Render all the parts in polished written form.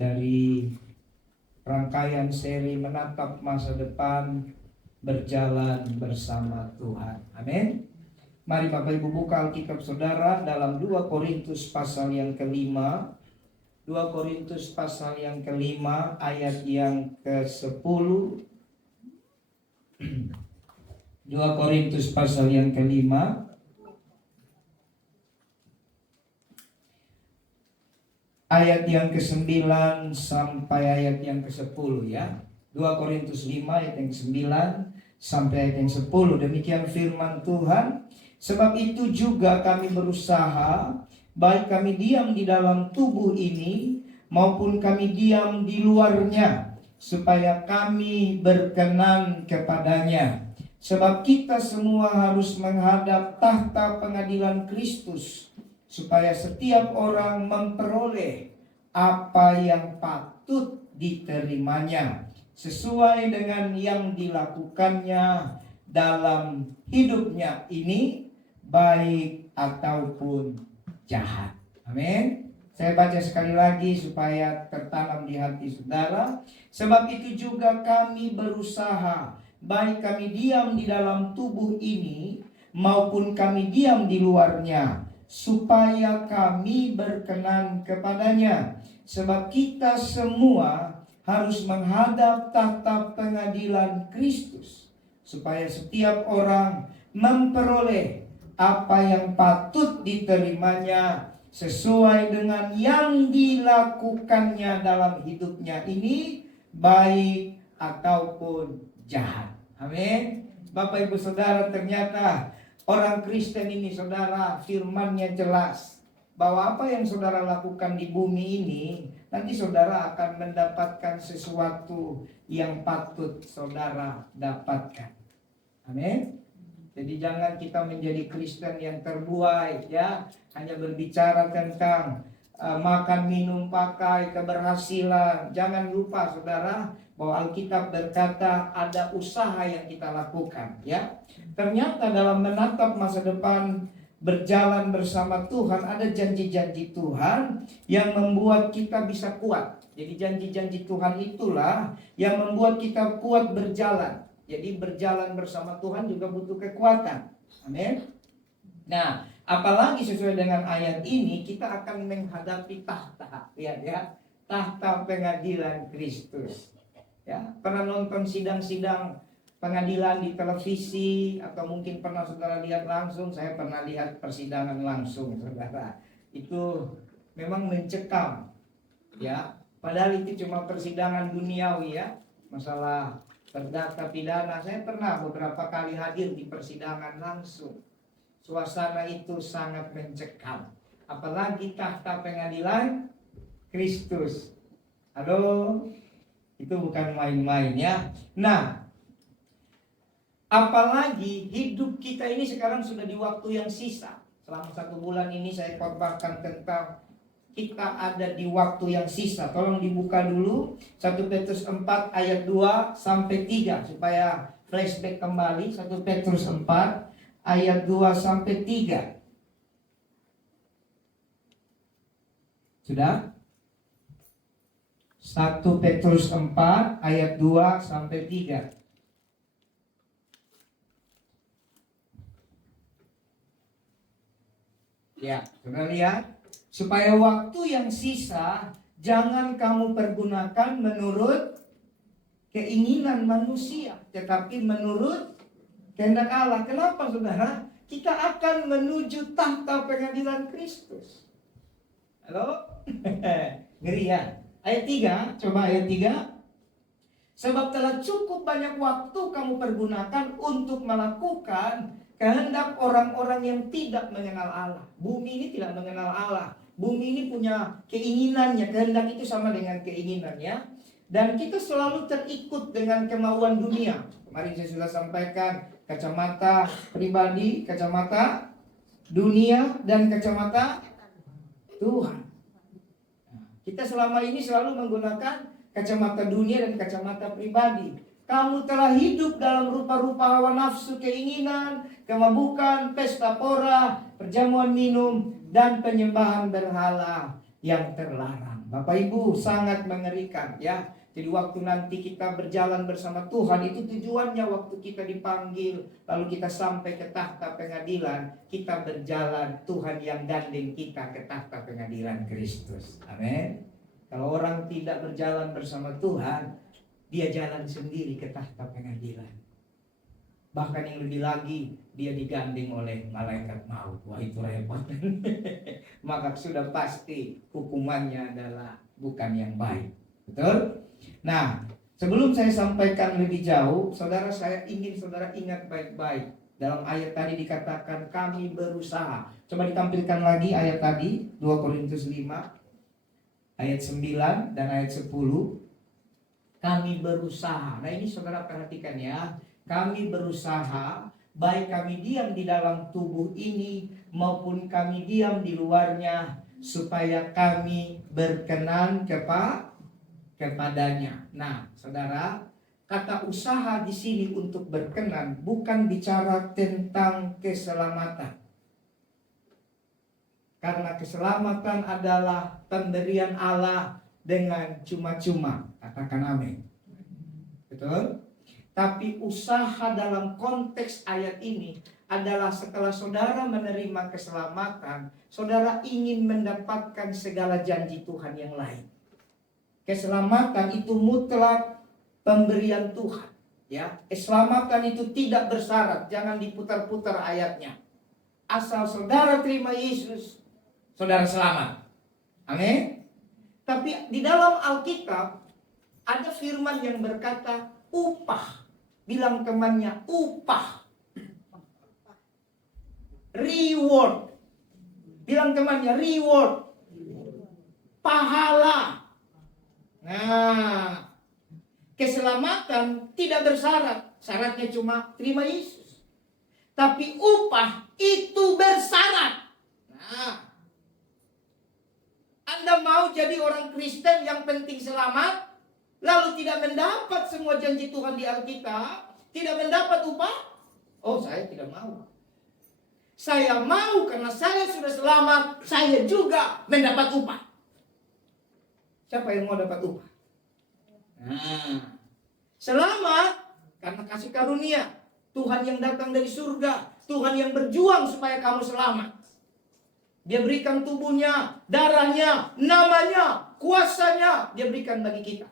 dari rangkaian seri menatap masa depan, berjalan bersama Tuhan. Amin. Mari Bapak Ibu buka Alkitab saudara dalam 2 Korintus pasal yang kelima. 2 Korintus pasal yang kelima ayat yang ke-10. 2 Korintus pasal yang kelima ayat yang ke-9 sampai ayat yang ke-10 ya. 2 Korintus 5 ayat yang ke-9 sampai ayat yang 10. Demikian firman Tuhan. Sebab itu juga kami berusaha, baik kami diam di dalam tubuh ini maupun kami diam di luarnya, supaya kami berkenan kepadanya. Sebab kita semua harus menghadap tahta pengadilan Kristus, supaya setiap orang memperoleh apa yang patut diterimanya sesuai dengan yang dilakukannya dalam hidupnya ini, baik ataupun jahat. Amin. Saya baca sekali lagi supaya tertanam di hati saudara. Sebab itu juga kami berusaha, baik kami diam di dalam tubuh ini maupun kami diam di luarnya, supaya kami berkenan kepadanya. Sebab kita semua harus menghadap tahta pengadilan Kristus, supaya setiap orang memperoleh apa yang patut diterimanya sesuai dengan yang dilakukannya dalam hidupnya ini, baik ataupun jahat. Amin. Bapak Ibu Saudara, ternyata orang Kristen ini saudara, firman-Nya jelas bahwa apa yang saudara lakukan di bumi ini, nanti saudara akan mendapatkan sesuatu yang patut saudara dapatkan. Amin. Jadi jangan kita menjadi Kristen yang terbuai ya, hanya berbicara tentang makan, minum, pakai, keberhasilan. Jangan lupa saudara bahwa Alkitab berkata ada usaha yang kita lakukan ya. Ternyata dalam menatap masa depan, berjalan bersama Tuhan, ada janji-janji Tuhan yang membuat kita bisa kuat. Jadi janji-janji Tuhan itulah yang membuat kita kuat berjalan. Jadi berjalan bersama Tuhan juga butuh kekuatan. Amin. Nah, apalagi sesuai dengan ayat ini, kita akan menghadapi tahta. Lihat ya, tahta pengadilan Kristus. Ya, pernah nonton sidang-sidang pengadilan di televisi, atau mungkin pernah saudara lihat langsung? Saya pernah lihat persidangan langsung, saudara. Itu memang mencekam. Ya, padahal itu cuma persidangan duniawi ya, masalah perdata pidana. Saya pernah beberapa kali hadir di persidangan langsung. Suasana itu sangat mencekam. Apalagi tahta pengadilan Kristus. Halo, itu bukan main-main ya. Nah, apalagi hidup kita ini sekarang sudah di waktu yang sisa. Selama 1 bulan ini saya khotbahkan tentang kita ada di waktu yang sisa. Tolong dibuka dulu 1 Petrus 4 ayat 2 sampai 3 supaya flashback kembali. 1 Petrus 4 ayat 2 sampai 3. Sudah? 1 Petrus 4 ayat 2 sampai 3. Ya, sudah lihat? Supaya waktu yang sisa jangan kamu pergunakan menurut keinginan manusia, tetapi menurut kehendak Allah. Kenapa saudara? Kita akan menuju tahta pengadilan Kristus. Halo? Ngeri ya? Ayat 3, coba ayat 3. Sebab telah cukup banyak waktu kamu pergunakan untuk melakukan kehendak orang-orang yang tidak mengenal Allah. Bumi ini tidak mengenal Allah. Bumi ini punya keinginannya, kehendak itu sama dengan keinginannya. Dan kita selalu terikut dengan kemauan dunia. Kemarin saya sudah sampaikan kacamata pribadi, kacamata dunia, dan kacamata Tuhan. Kita selama ini selalu menggunakan kacamata dunia dan kacamata pribadi. Kamu telah hidup dalam rupa-rupa hawa nafsu, keinginan, kemabukan, pesta pora, perjamuan minum, dan penyembahan berhala yang terlarang. Bapak Ibu, sangat mengerikan ya. Jadi waktu nanti kita berjalan bersama Tuhan, itu tujuannya waktu kita dipanggil, lalu kita sampai ke takhta pengadilan, kita berjalan, Tuhan yang gandeng kita ke takhta pengadilan Kristus. Amin. Kalau orang tidak berjalan bersama Tuhan, dia jalan sendiri ke takhta pengadilan. Bahkan yang lebih lagi, dia digandeng oleh malaikat maut. Wah, itu repot. Maka sudah pasti hukumannya adalah bukan yang baik. Betul? Nah, sebelum saya sampaikan lebih jauh, saudara, saya ingin saudara ingat baik-baik. Dalam ayat tadi dikatakan kami berusaha. Coba ditampilkan lagi ayat tadi, 2 Korintus 5 ayat 9 dan ayat 10. Kami berusaha. Nah, ini saudara perhatikan ya. Kami berusaha, baik kami diam di dalam tubuh ini maupun kami diam di luarnya, supaya kami berkenan kepadanya. Nah, saudara, kata usaha di sini untuk berkenan bukan bicara tentang keselamatan. Karena keselamatan adalah pemberian Allah dengan cuma-cuma. Katakan amin. Betul? Tapi usaha dalam konteks ayat ini adalah setelah saudara menerima keselamatan, saudara ingin mendapatkan segala janji Tuhan yang lain. Keselamatan itu mutlak pemberian Tuhan, ya. Keselamatan itu tidak bersyarat, jangan diputar-putar ayatnya. Asal saudara terima Yesus, saudara selamat. Amin. Tapi di dalam Alkitab ada firman yang berkata upah. Bilang temannya upah. Reward. Bilang temannya reward. Pahala. Nah, keselamatan tidak bersyarat. Syaratnya cuma terima Yesus. Tapi upah itu bersyarat. Nah, Anda mau jadi orang Kristen yang penting selamat, lalu tidak mendapat semua janji Tuhan di Alkitab, tidak mendapat upah? Oh, saya tidak mau. Saya mau karena saya sudah selamat, saya juga mendapat upah. Siapa yang mau dapat upah? Nah, selamat karena kasih karunia. Tuhan yang datang dari surga. Tuhan yang berjuang supaya kamu selamat. Dia berikan tubuhnya, darahnya, namanya, kuasanya. Dia berikan bagi kita.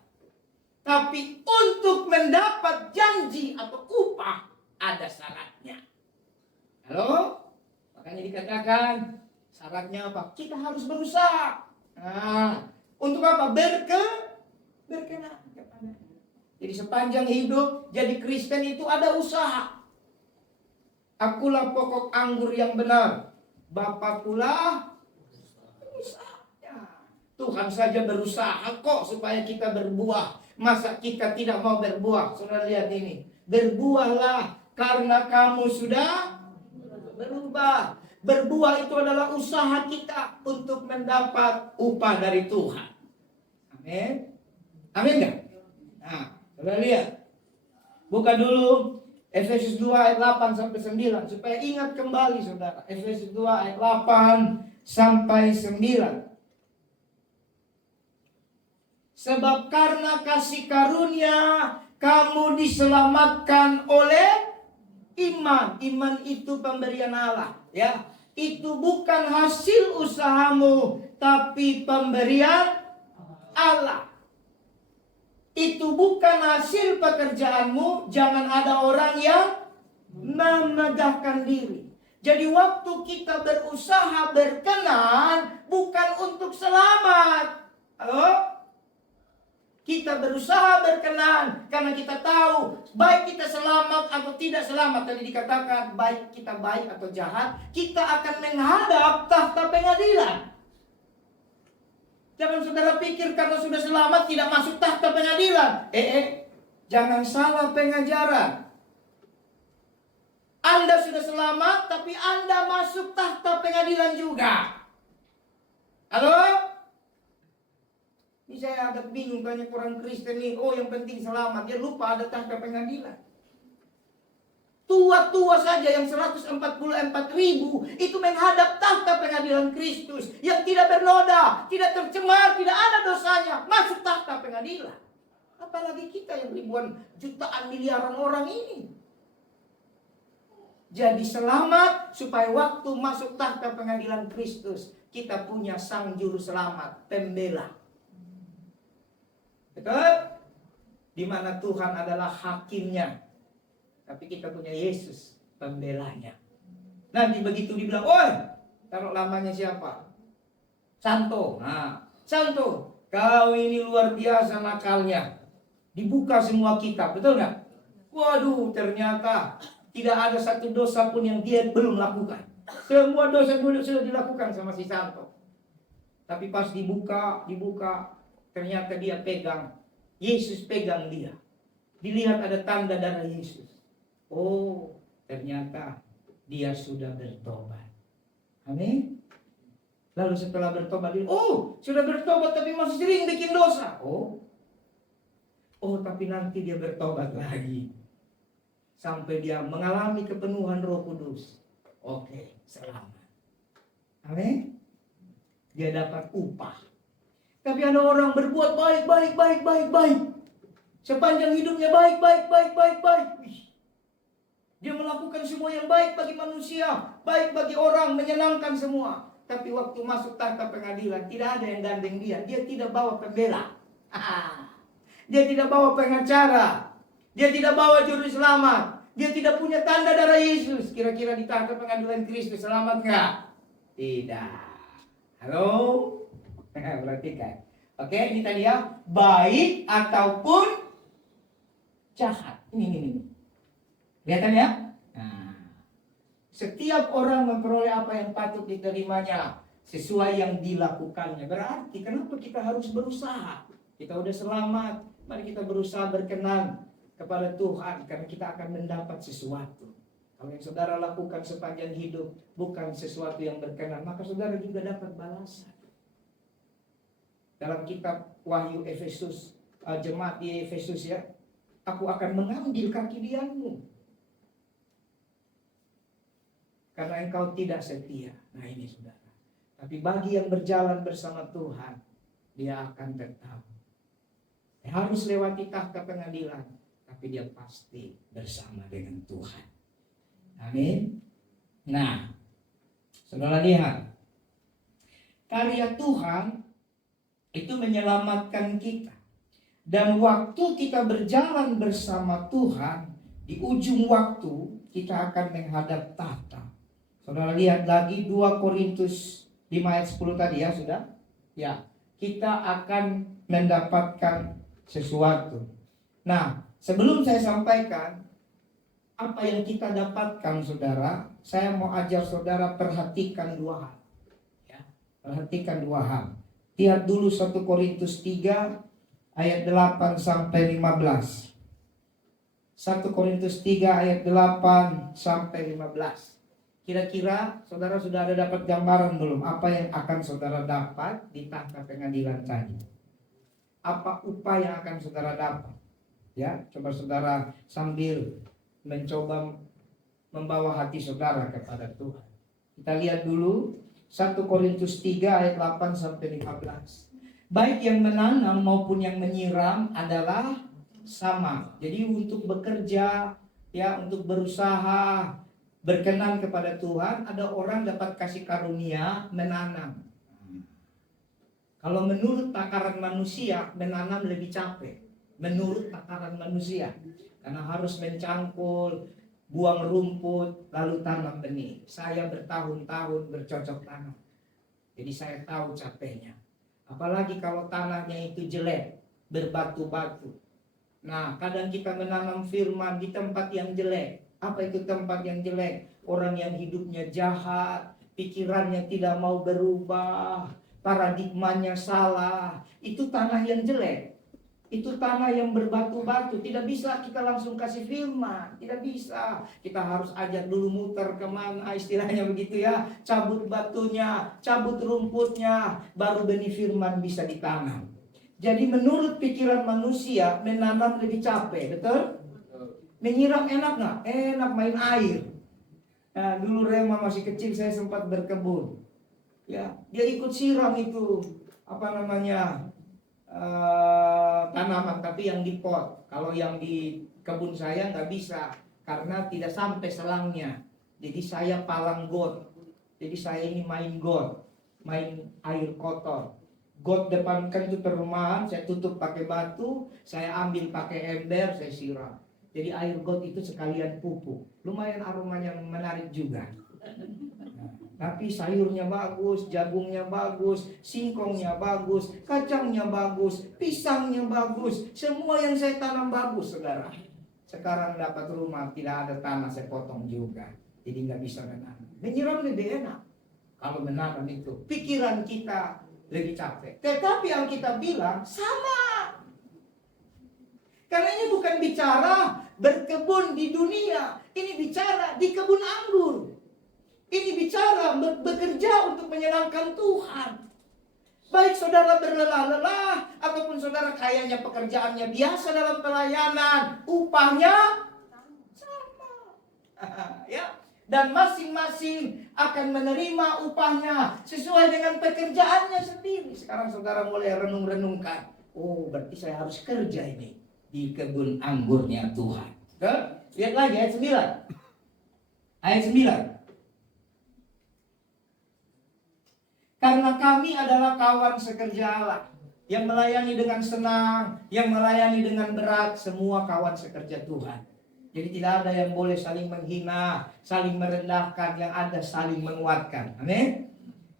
Tapi untuk mendapat janji atau upah ada syaratnya. Halo? Makanya dikatakan syaratnya apa? Kita harus berusaha. Nah, untuk apa? Berkenan kepada. Jadi sepanjang hidup jadi Kristen itu ada usaha. Akulah pokok anggur yang benar, Bapakkulah usahanya. Tuhan saja berusaha kok supaya kita berbuah. Masa kita tidak mau berbuah? Saudara lihat ini. Berbuahlah karena kamu sudah berubah. Berbuah itu adalah usaha kita untuk mendapat upah dari Tuhan. Amin. Amin enggak? Nah, saudara lihat. Buka dulu Efesus 2 ayat 8 sampai 9 supaya ingat kembali saudara. Efesus 2 ayat 8 sampai 9. Sebab karena kasih karunia kamu diselamatkan oleh iman. Iman itu pemberian Allah, ya. Itu bukan hasil usahamu, tapi pemberian Allah. Itu bukan hasil pekerjaanmu. Jangan ada orang yang memegahkan diri. Jadi waktu kita berusaha berkenan bukan untuk selamat. Halo? Kita berusaha berkenan karena kita tahu baik kita selamat atau tidak selamat. Tadi dikatakan baik kita baik atau jahat, kita akan menghadap takhta pengadilan. Jangan saudara pikir karena sudah selamat tidak masuk takhta pengadilan. Jangan salah pengajaran. Anda sudah selamat tapi Anda masuk takhta pengadilan juga. Halo? Ini saya agak bingung, banyak orang Kristen nih, oh yang penting selamat, dia lupa ada takhta pengadilan. Tua-tua saja yang 144.000 itu menghadap takhta pengadilan. pengadilan Kristus yang tidak bernoda, tidak tercemar, tidak ada dosanya, masuk takhta pengadilan. Apalagi kita yang ribuan jutaan miliaran orang ini. Jadi selamat supaya waktu masuk takhta pengadilan Kristus kita punya sang juru selamat, pembela. Betul? Di mana Tuhan adalah hakimnya, tapi kita punya Yesus pembelanya. Nanti begitu dibilang, "Oi, taruh namanya siapa? Santo." Nah, Santo, kau ini luar biasa nakalnya. Dibuka semua kitab, betul nggak? Waduh, ternyata tidak ada satu dosa pun yang dia belum lakukan. Semua dosa dulu sudah dilakukan sama si Santo. Tapi pas dibuka, ternyata dia pegang, Yesus pegang dia. Dilihat ada tanda darah Yesus. Oh, ternyata dia sudah bertobat. Amin. Lalu setelah bertobat, dia, oh, sudah bertobat tapi masih sering bikin dosa. Oh, tapi nanti dia bertobat lagi. Sampai dia mengalami kepenuhan Roh Kudus. Oke, selamat. Amin. Dia dapat upah. Tapi ada orang berbuat baik. Sepanjang hidupnya baik. Dia melakukan semua yang baik bagi manusia, baik bagi orang, menyenangkan semua. Tapi waktu masuk takhta pengadilan, tidak ada yang gandeng dia. Dia tidak bawa pembela. Dia tidak bawa pengacara. Dia tidak bawa juru selamat. Dia tidak punya tanda darah Yesus. Kira-kira di takhta pengadilan Kristus selamat nggak? Tidak. Halo? Perhatikan. Oke, ini tadi ya. Baik ataupun jahat. Ini. Kelihatan ya? Nah, setiap orang memperoleh apa yang patut diterimanya sesuai yang dilakukannya. Berarti kenapa kita harus berusaha? Kita udah selamat. Mari kita berusaha berkenan kepada Tuhan, karena kita akan mendapat sesuatu. Kalau yang saudara lakukan sepanjang hidup bukan sesuatu yang berkenan, maka saudara juga dapat balasan. Dalam kitab Wahyu Efesus, jemaat di Efesus ya, aku akan mengambil kaki dianmu karena engkau tidak setia. Nah ini saudara. Tapi bagi yang berjalan bersama Tuhan, dia akan tetap. Harus lewati takhta pengadilan, tapi dia pasti bersama dengan Tuhan. Amin. Nah, saudara lihat, karya Tuhan itu menyelamatkan kita. Dan waktu kita berjalan bersama Tuhan, di ujung waktu kita akan menghadap tahta. Saudara lihat lagi 2 Korintus 5 ayat 10 tadi ya, sudah? Ya, kita akan mendapatkan sesuatu. Nah, sebelum saya sampaikan apa yang kita dapatkan, saudara, saya mau ajar saudara perhatikan 2 hal. Ya, perhatikan 2 hal. Lihat dulu 1 Korintus 3 ayat 8 sampai 15. 1 Korintus 3 ayat 8 sampai 15. Kira-kira saudara sudah ada dapat gambaran belum apa yang akan saudara dapat di takhta pengadilan tadi? Apa upah yang akan saudara dapat? Ya, coba saudara sambil mencoba membawa hati saudara kepada Tuhan. Kita lihat dulu 1 Korintus 3 ayat 8 sampai 15. Baik yang menanam maupun yang menyiram adalah sama. Jadi untuk bekerja, ya, untuk berusaha berkenan kepada Tuhan, ada orang dapat kasih karunia menanam. Kalau menurut takaran manusia, menanam lebih capek. Menurut takaran manusia, karena harus mencangkul, buang rumput, lalu tanam benih. Saya bertahun-tahun bercocok tanam, jadi saya tahu capeknya. Apalagi kalau tanahnya itu jelek, berbatu-batu. Nah, kadang kita menanam firman di tempat yang jelek. Apa itu tempat yang jelek? Orang yang hidupnya jahat, pikirannya tidak mau berubah, paradigmanya salah. Itu tanah yang jelek. Itu tanah yang berbatu-batu. Tidak bisa kita langsung kasih firman. Tidak bisa. Kita harus ajak dulu muter kemana, istilahnya begitu ya. Cabut batunya, cabut rumputnya, baru benih firman bisa ditanam. Jadi menurut pikiran manusia, menanam lebih capek, betul? Menyiram enak nggak? Enak, main air. Nah, dulu Rema masih kecil, saya sempat berkebun. Ya, dia ikut siram itu tanaman, tapi yang di pot. Kalau yang di kebun saya nggak bisa karena tidak sampai selangnya. Jadi saya palang got. Jadi saya ini main got, main air kotor. Got depan kan itu perumahan, saya tutup pakai batu, saya ambil pakai ember, saya siram. Jadi air got itu sekalian pupuk. Lumayan aromanya menarik juga. Tapi sayurnya bagus, jagungnya bagus, singkongnya bagus, kacangnya bagus, pisangnya bagus. Semua yang saya tanam bagus, saudara. Sekarang dapat rumah, tidak ada tanah, saya potong juga. Jadi nggak bisa menanam. Menyiram lebih enak. Kalau menanam itu, pikiran kita lebih capek. Tetapi yang kita bilang sama. Karena ini bukan bicara berkebun di dunia. Ini bicara di kebun anggur. Ini bicara bekerja untuk menyenangkan Tuhan. Baik saudara berlelah-lelah ataupun saudara kayaknya pekerjaannya biasa dalam pelayanan, upahnya sama. Ya. Dan masing-masing akan menerima upahnya sesuai dengan pekerjaannya sendiri. Sekarang saudara mulai renung-renungkan. Oh, berarti saya harus kerja ini di kebun anggurnya Tuhan. Lihat lagi ayat 9. Ayat 9. Karena kami adalah kawan sekerja Allah, yang melayani dengan senang, yang melayani dengan berat, semua kawan sekerja Tuhan. Jadi tidak ada yang boleh saling menghina, saling merendahkan, yang ada saling menguatkan. Amin.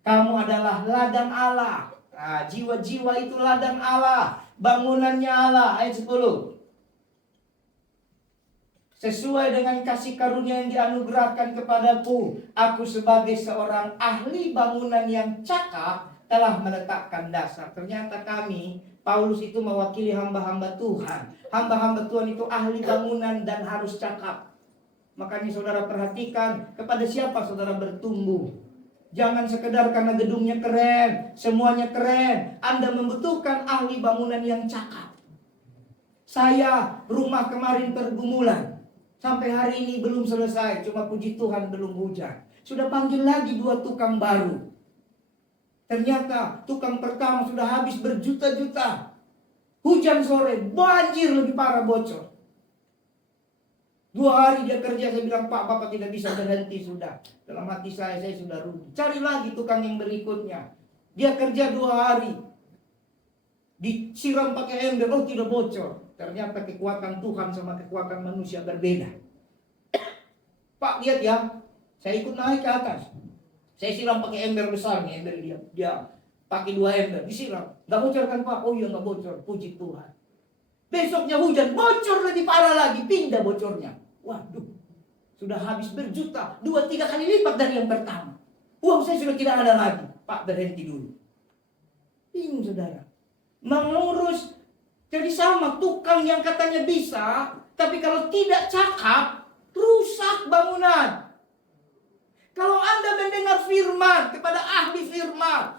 Kamu adalah ladang Allah. Nah, jiwa-jiwa itu ladang Allah, bangunannya Allah. Ayat 10. Sesuai dengan kasih karunia yang dianugerahkan kepadaku, aku sebagai seorang ahli bangunan yang cakap telah meletakkan dasar. Ternyata kami, Paulus itu mewakili hamba-hamba Tuhan. Hamba-hamba Tuhan itu ahli bangunan dan harus cakap. Makanya saudara perhatikan kepada siapa saudara bertumbuh. Jangan sekedar karena gedungnya keren, semuanya keren. Anda membutuhkan ahli bangunan yang cakap. Saya rumah kemarin pergumulan. Sampai hari ini belum selesai. Cuma puji Tuhan belum hujan. Sudah panggil lagi 2 tukang baru. Ternyata tukang pertama sudah habis berjuta-juta. Hujan sore, banjir lebih parah, bocor. 2 hari dia kerja, saya bilang, Pak, Bapak tidak bisa berhenti sudah. Dalam hati saya sudah rugi. Cari lagi tukang yang berikutnya. Dia kerja 2 hari. Disiram pakai ember, oh tidak bocor. Ternyata kekuatan Tuhan sama kekuatan manusia berbeda. Pak, lihat ya, saya ikut naik ke atas. Saya siram pakai ember besar nih, ember dia pakai 2 ember, disiram. Gak bocor kan Pak? Oh iya gak bocor, puji Tuhan. Besoknya hujan, bocor lebih parah lagi, pindah bocornya. Waduh, sudah habis berjuta, 2-3 kali lipat dari yang pertama. Uang saya sudah tidak ada lagi. Pak, berhenti dulu. Bingung saudara. Mengurus, jadi sama tukang yang katanya bisa, tapi kalau tidak cakap, rusak bangunan. Kalau Anda mendengar firman kepada ahli firman,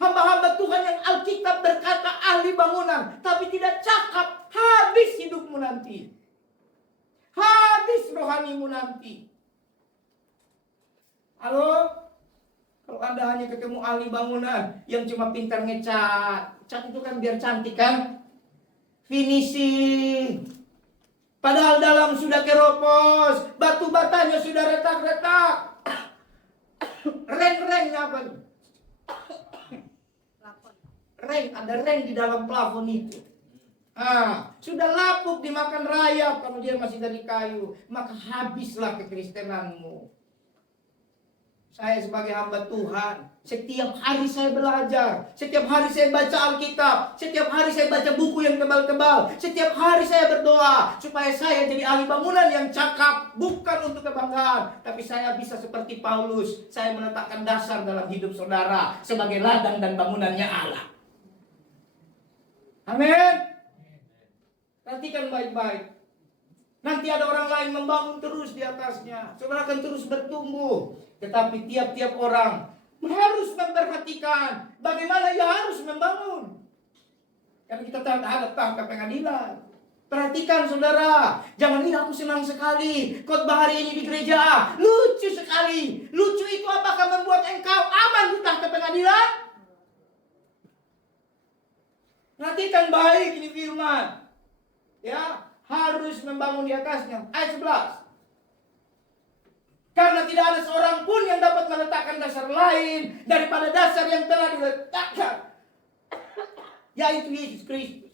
hamba-hamba Tuhan yang Alkitab berkata ahli bangunan, tapi tidak cakap, habis hidupmu nanti. Habis rohanimu nanti. Halo? Kalau Anda hanya ketemu ahli bangunan yang cuma pintar ngecat. Cat itu kan biar cantik kan? Finishing. Padahal dalam sudah keropos, batu batanya sudah retak-retak. Reng-rengnya apa? Reng, ada reng di dalam plafon itu. Sudah lapuk dimakan rayap kalau dia masih dari kayu. Maka habislah kekristenanmu. Saya sebagai hamba Tuhan, setiap hari saya belajar, setiap hari saya baca Alkitab, setiap hari saya baca buku yang tebal-tebal, setiap hari saya berdoa supaya saya jadi ahli bangunan yang cakap, bukan untuk kebanggaan, tapi saya bisa seperti Paulus, saya meletakkan dasar dalam hidup saudara sebagai ladang dan bangunannya Allah. Amin. Perhatikan baik-baik. Nanti ada orang lain membangun terus di atasnya. Saudara akan terus bertumbuh. Tetapi tiap-tiap orang harus memperhatikan bagaimana ia harus membangun. Karena kita ada tahap pengadilan. Perhatikan saudara. Jangan ini aku senang sekali khotbah hari ini di gereja. Lucu sekali. Lucu itu apakah membuat engkau aman di tahta pengadilan? Perhatikan baik ini firman. Ya, harus membangun di atasnya. Ayat 11. Karena tidak ada seorang pun yang dapat meletakkan dasar lain daripada dasar yang telah diletakkan, yaitu Yesus Kristus.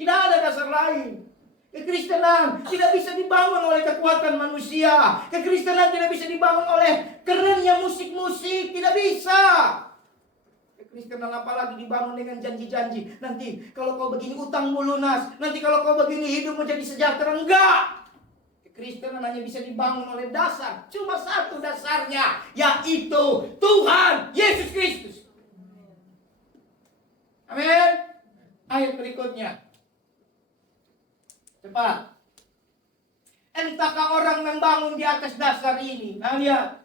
Tidak ada dasar lain. Kekristenan tidak bisa dibangun oleh kekuatan manusia. Kekristenan tidak bisa dibangun oleh kerennya musik-musik. Tidak bisa. Kekristenan apalagi dibangun dengan janji-janji. Nanti kalau kau begini utangmu lunas. Nanti kalau kau begini hidupmu jadi sejahtera. Enggak. Kekristenan hanya bisa dibangun oleh dasar. Cuma satu dasarnya, yaitu Tuhan Yesus Kristus. Amin. Ayat berikutnya. Cepat. Entahkah orang membangun di atas dasar ini? Nah, lihat.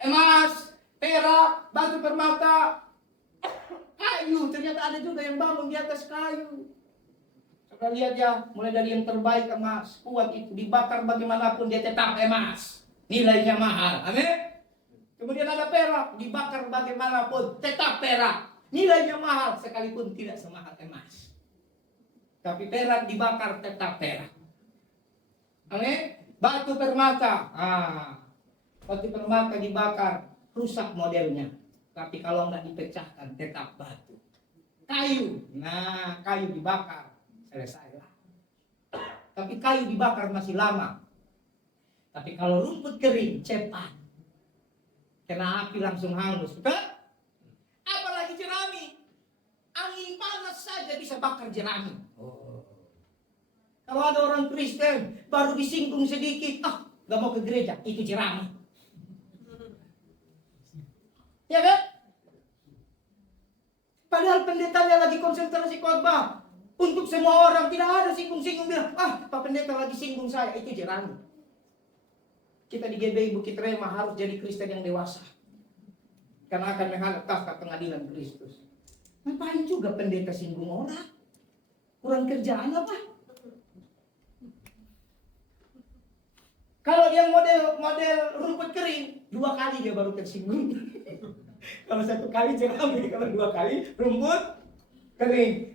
Emas, perak, batu permata, kayu. Ternyata ada juga yang bangun di atas kayu. Kita lihat ya, mulai dari yang terbaik emas, kuat itu, dibakar bagaimanapun dia tetap emas. Nilainya mahal. Amin. Kemudian ada perak, dibakar bagaimanapun tetap perak. Nilainya mahal sekalipun tidak semahal emas. Tapi perak dibakar tetap perak. Amin. Batu permata. Batu permata dibakar, rusak modelnya. Tapi kalau nggak dipecahkan tetap batu. Kayu. Nah, kayu dibakar. Selesailah. Tapi kayu dibakar masih lama. Tapi kalau rumput kering cepat. Kena api langsung hangus. Betul? Apalagi jerami. Angin panas saja bisa bakar jerami. Kalau ada orang Kristen baru disinggung sedikit, gak mau ke gereja, itu jerami. Ya kan? Padahal pendetanya lagi konsentrasi khotbah. Untuk semua orang, tidak ada singgung-singgung bilang, Pak Pendeta lagi singgung saya, itu jerami. Kita di GBI Bukit Rema harus jadi Kristen yang dewasa. Karena akan menghadap tahta pengadilan Kristus. Ngapain juga pendeta singgung orang? Kurang kerjaan apa? Kalau yang model rumput kering, 2 kali dia baru tersinggung. Kalau 1 kali jerami, kalau 2 kali rumput kering.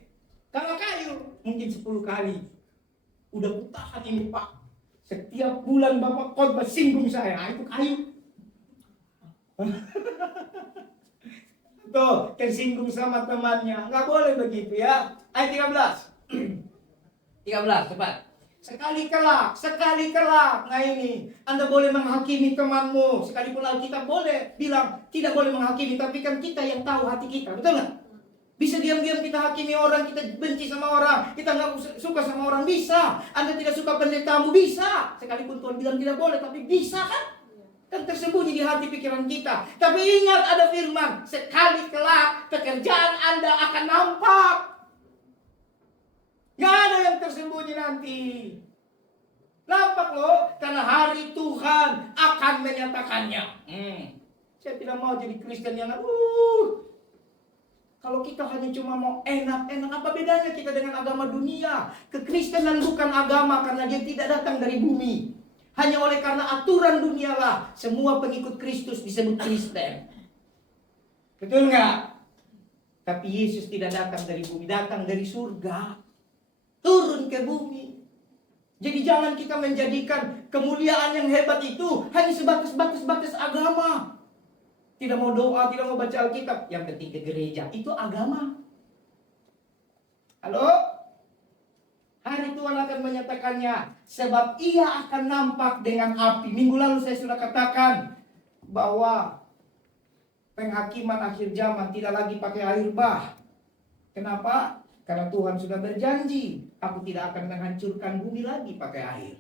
Kalau kayu, mungkin 10 kali. Udah kutahan ini Pak. Setiap bulan Bapak khotbah singgung saya. Itu kayu. Tuh, tersinggung sama temannya. Nggak boleh begitu ya. Ayat 13. 13, cepat. Sekali kelak. Nah ini, Anda boleh menghakimi temanmu. Sekalipun Alkitab boleh bilang tidak boleh menghakimi. Tapi kan kita yang tahu hati kita. Betul nggak? Bisa diam-diam kita hakimi orang, kita benci sama orang, kita nggak suka sama orang, bisa. Anda tidak suka pendetamu, bisa. Sekalipun Tuhan bilang tidak boleh, tapi bisa kan? Kan tersembunyi di hati pikiran kita. Tapi ingat ada firman, sekali kelak pekerjaan Anda akan nampak. Nggak ada yang tersembunyi nanti. Nampak loh, karena hari Tuhan akan menyatakannya. Saya tidak mau jadi Kristen yang kalau kita hanya cuma mau enak-enak, apa bedanya kita dengan agama dunia? Kekristenan bukan agama karena dia tidak datang dari bumi. Hanya oleh karena aturan dunialah semua pengikut Kristus disebut Kristen. Betul nggak? Tapi Yesus tidak datang dari bumi, datang dari surga. Turun ke bumi. Jadi jangan kita menjadikan kemuliaan yang hebat itu hanya sebatas agama. Tidak mau doa, tidak mau baca Alkitab. Yang penting ke gereja. Itu agama. Halo? Hari Tuhan akan menyatakannya. Sebab ia akan nampak dengan api. Minggu lalu saya sudah katakan bahwa penghakiman akhir zaman tidak lagi pakai air bah. Kenapa? Karena Tuhan sudah berjanji. Aku tidak akan menghancurkan bumi lagi pakai air.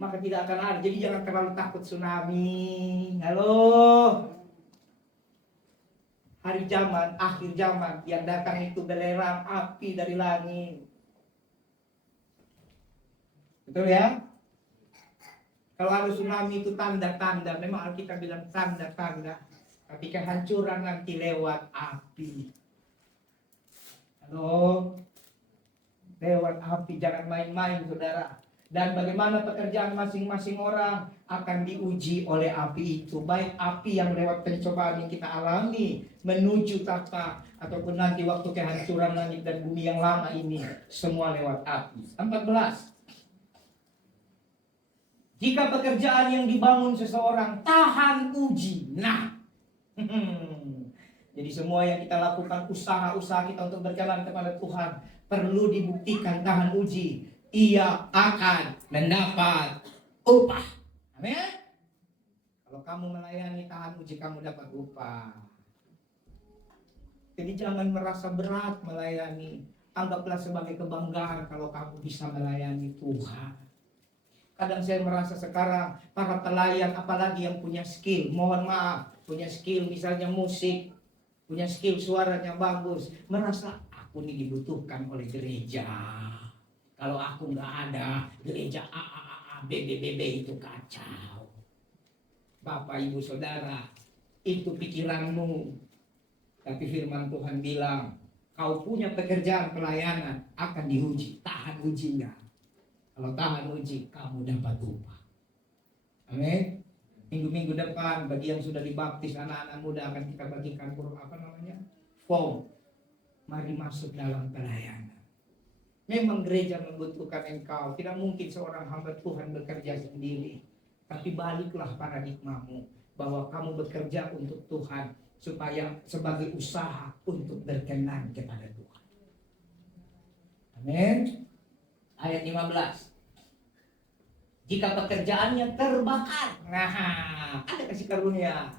Maka tidak akan ada. Jadi jangan terlalu takut tsunami. Halo. Hari zaman, akhir zaman, yang datang itu belerang api dari langit. Betul ya? Kalau ada tsunami itu tanda-tanda. Memang Alkitab bilang tanda-tanda. Tapi kehancuran nanti lewat api. Halo. Lewat api, jangan main-main saudara. Dan bagaimana pekerjaan masing-masing orang akan diuji oleh api itu. Baik api yang lewat pencobaan yang kita alami menuju tahta, ataupun nanti waktu kehancuran langit dan bumi yang lama ini, semua lewat api. 14. Jika pekerjaan yang dibangun seseorang tahan uji. Nah, jadi semua yang kita lakukan, usaha-usaha kita untuk berjalan kepada Tuhan, perlu dibuktikan tahan uji. Ia akan mendapat upah. Amin. Kalau kamu melayani tahan uji, kamu dapat upah. Jadi jangan merasa berat melayani. Anggaplah sebagai kebanggaan kalau kamu bisa melayani Tuhan. Kadang saya merasa sekarang para pelayan, apalagi yang punya skill, mohon maaf, punya skill misalnya musik, punya skill suaranya bagus, merasa aku ini dibutuhkan oleh gereja. Kalau aku nggak ada, gereja BBBB itu kacau. Bapak, Ibu, Saudara, itu pikiranmu. Tapi firman Tuhan bilang, kau punya pekerjaan pelayanan akan diuji. Tahan uji nggak? Kalau tahan uji, kamu dapat upah. Amin. Minggu-minggu depan, bagi yang sudah dibaptis, anak-anak muda akan kita bagikan form. Mari masuk dalam pelayanan. Memang gereja membutuhkan engkau. Tidak mungkin seorang hamba Tuhan bekerja sendiri. Tapi baliklah paradigmamu bahwa kamu bekerja untuk Tuhan, supaya sebagai usaha untuk berkenan kepada Tuhan. Amin. Ayat 15. Jika pekerjaannya terbakar. Nah, ada kasih karunia.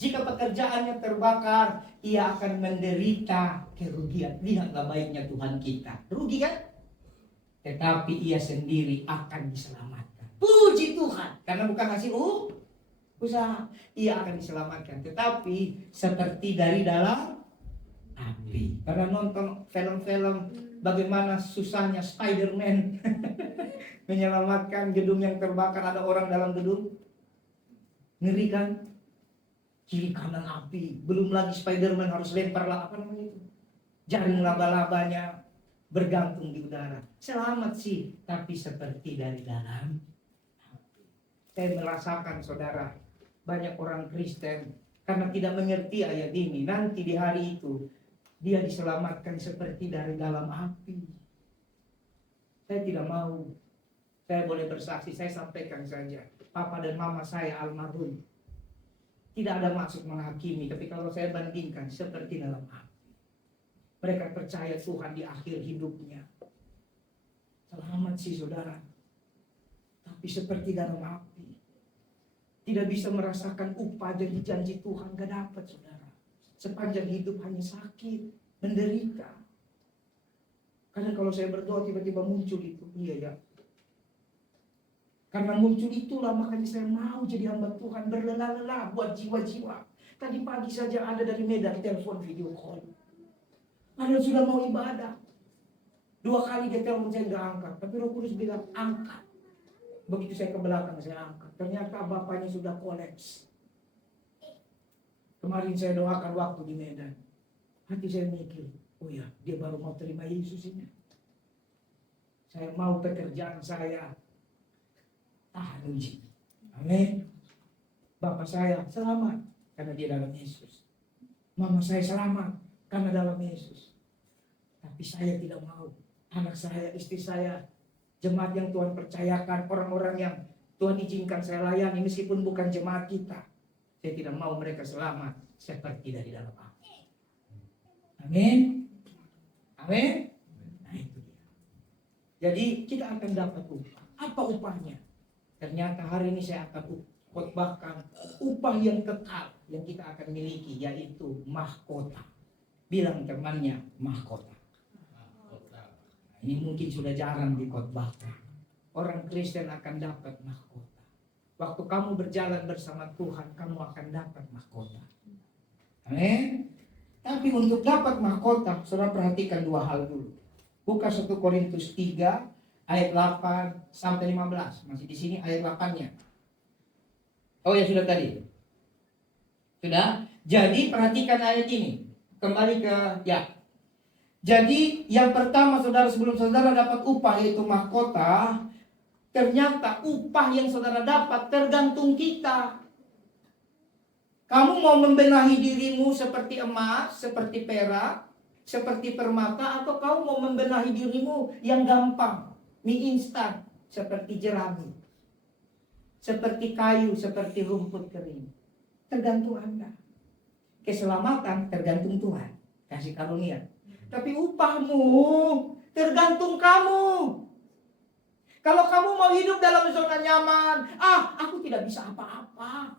Jika pekerjaannya terbakar, ia akan menderita kerugian. Lihatlah baiknya Tuhan kita. Rugi kan? Tetapi ia sendiri akan diselamatkan. Puji Tuhan. Karena bukan hasil usaha. Ia akan diselamatkan. Tetapi seperti dari dalam api. Karena nonton film-film bagaimana susahnya Spider-Man menyelamatkan gedung yang terbakar. Ada orang dalam gedung. Ngeri kan? Kiri kanan api. Belum lagi Spider-Man harus lempar jaring laba-labanya bergantung di udara. Selamat sih, tapi seperti dari dalam api. Saya merasakan, saudara, banyak orang Kristen karena tidak mengerti ayat ini. Nanti di hari itu dia diselamatkan seperti dari dalam api. Saya tidak mau. Saya boleh bersaksi, saya sampaikan saja. Papa dan mama saya almarhum. Tidak ada maksud menghakimi, tapi kalau saya bandingkan seperti dalam api. Mereka percaya Tuhan di akhir hidupnya. Selamat sih saudara. Tapi seperti dalam api. Tidak bisa merasakan upah dari janji Tuhan. Gak dapat saudara. Sepanjang hidup hanya sakit, menderita. Karena kalau saya berdoa tiba-tiba muncul itu. Iya ya. Karena muncul itulah makanya saya mau jadi hamba Tuhan. Berlelah-lelah buat jiwa-jiwa. Tadi pagi saja ada dari Medan telepon video call. Anda sudah mau ibadah. 2 kali dia telepon saya nggak angkat. Tapi Roh Kudus bilang angkat. Begitu saya ke belakang saya angkat. Ternyata bapaknya sudah kolaps. Kemarin saya doakan waktu di Medan. Hati saya mikir, oh ya dia baru mau terima Yesus ini. Saya mau pekerjaan saya tahan uji. Amin. Bapak saya selamat karena dia dalam Yesus. Mama saya selamat karena dalam Yesus. Tapi saya tidak mau. Anak saya, istri saya, jemaat yang Tuhan percayakan, orang-orang yang Tuhan izinkan saya layani meskipun bukan jemaat kita. Saya tidak mau mereka selamat seperti dari dalam api. Amin. Amin. Nah itu dia. Jadi kita akan dapat upah. Apa upahnya? Ternyata hari ini saya akan khotbahkan upah yang kekal yang kita akan miliki, yaitu mahkota. Bilang temannya mahkota. Ini mungkin sudah jarang dikhotbahkan. Orang Kristen akan dapat mahkota. Waktu kamu berjalan bersama Tuhan, kamu akan dapat mahkota. Amin. Tapi untuk dapat mahkota, saudara perhatikan 2 hal dulu. Buka 1 Korintus 3 ayat 8 sampai 15. Masih di sini ayat 8-nya. Oh ya sudah tadi. Sudah? Jadi perhatikan ayat ini. Kembali ke Jadi yang pertama saudara, sebelum saudara dapat upah yaitu mahkota, Ternyata upah yang saudara dapat tergantung kita. Kamu mau membenahi dirimu seperti emas, seperti perak, seperti permata, atau kamu mau membenahi dirimu yang gampang, mie instan, seperti jerami, seperti kayu, seperti rumput kering. Tergantung Anda. Keselamatan tergantung Tuhan, kasih karunia. Tapi upahmu tergantung kamu. Kalau kamu mau hidup dalam zona nyaman, aku tidak bisa apa-apa.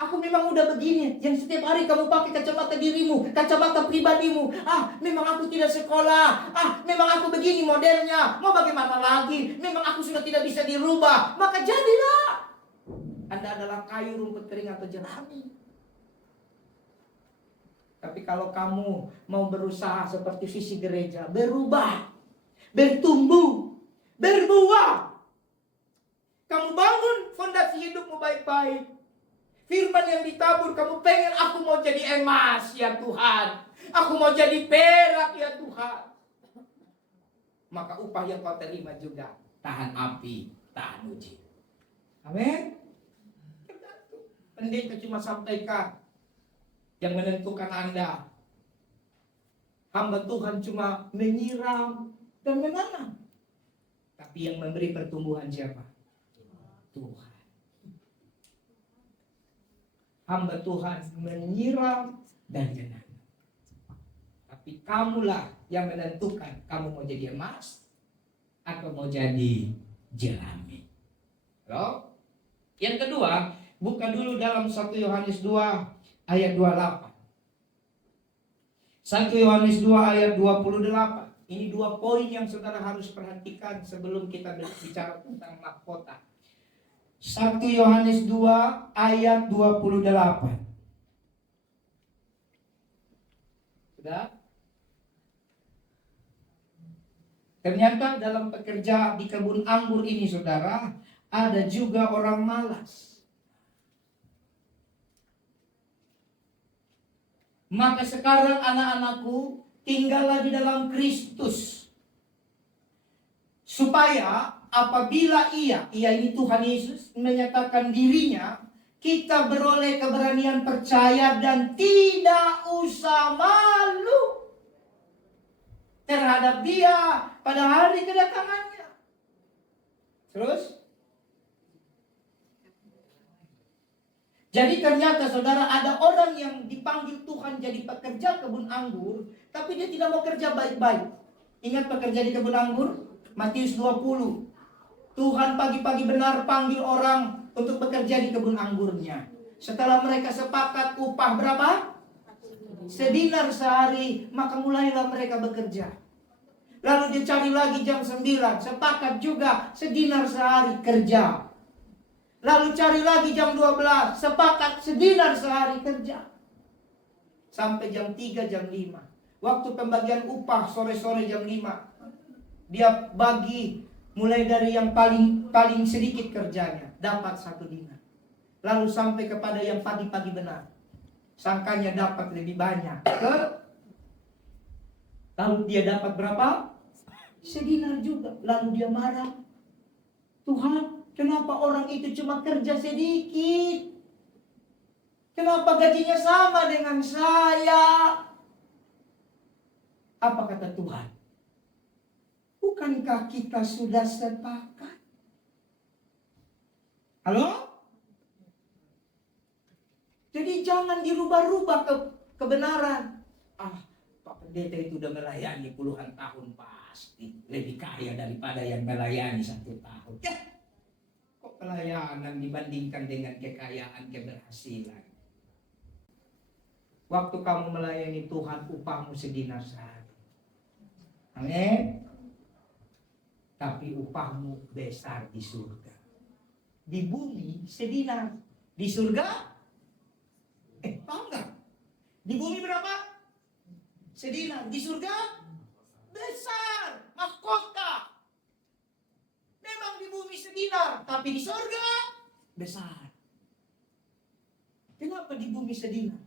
Aku memang udah begini. Yang setiap hari kamu pakai kacamata dirimu, kacamata pribadimu. Memang aku tidak sekolah. Memang aku begini modelnya. Mau bagaimana lagi? Memang aku sudah tidak bisa dirubah. Maka jadilah Anda adalah kayu, rumput kering, atau jerami. Tapi kalau kamu mau berusaha seperti visi gereja, berubah, bertumbuh, berbuah. Kamu bangun fondasi hidupmu baik-baik. Firman yang ditabur, kamu pengen, aku mau jadi emas ya Tuhan. Aku mau jadi perak ya Tuhan. Maka upah yang kau terima juga tahan api, tahan uji. Amin. Pendeta cuma sampaikan yang menentukan Anda. Hamba Tuhan cuma menyiram dan menanam. Tapi yang memberi pertumbuhan siapa? Tuhan. Hamba Tuhan menyiram dan menanam. Tapi kamulah yang menentukan kamu mau jadi emas atau mau jadi jerami. Halo? Yang kedua, buka dulu dalam 1 Yohanes 2 ayat 28. 1 Yohanes 2 ayat 28. Ini 2 poin yang saudara harus perhatikan sebelum kita bicara tentang mahkota. 1 Yohanes 2 ayat 28. Sudah? Ternyata dalam pekerja di kebun anggur ini saudara, ada juga orang malas. Maka sekarang anak-anakku, tinggallah di dalam Kristus, supaya apabila ia ini Tuhan Yesus menyatakan dirinya, kita beroleh keberanian percaya dan tidak usah malu terhadap Dia pada hari kedatangannya. Terus, jadi ternyata saudara, ada orang yang dipanggil Tuhan jadi pekerja kebun anggur, tapi dia tidak mau kerja baik-baik. Ingat pekerja di kebun anggur? Matius 20. Tuhan pagi-pagi benar panggil orang untuk bekerja di kebun anggurnya. Setelah mereka sepakat upah berapa? Sedinar sehari, maka mulailah mereka bekerja. Lalu dia cari lagi jam 9, sepakat juga sedinar sehari kerja. Lalu cari lagi jam 12, sepakat sedinar sehari kerja. Sampai jam 3, jam 5. Waktu pembagian upah sore-sore jam 5. Dia bagi mulai dari yang paling sedikit kerjanya, dapat 1 dinar. Lalu sampai kepada yang pagi-pagi benar, sangkanya dapat lebih banyak. Lalu dia dapat berapa? Sedinar juga. Lalu dia marah. Tuhan, kenapa orang itu cuma kerja sedikit? Kenapa gajinya sama dengan saya? Apa kata Tuhan? Bukankah kita sudah sepakat? Halo? Jadi jangan dirubah-rubah kebenaran. Pak Pendeta itu udah melayani puluhan tahun, pasti lebih kaya daripada yang melayani 1 tahun. Kok pelayanan dibandingkan dengan kekayaan, keberhasilan? Waktu kamu melayani Tuhan, upahmu sedinar sehari. Amin. Tapi upahmu besar di surga. Di bumi sedinar, di surga paham gak? Di bumi berapa? Sedinar. Di surga besar, mahkota. Memang di bumi sedinar, tapi di surga besar. Kenapa di bumi sedinar?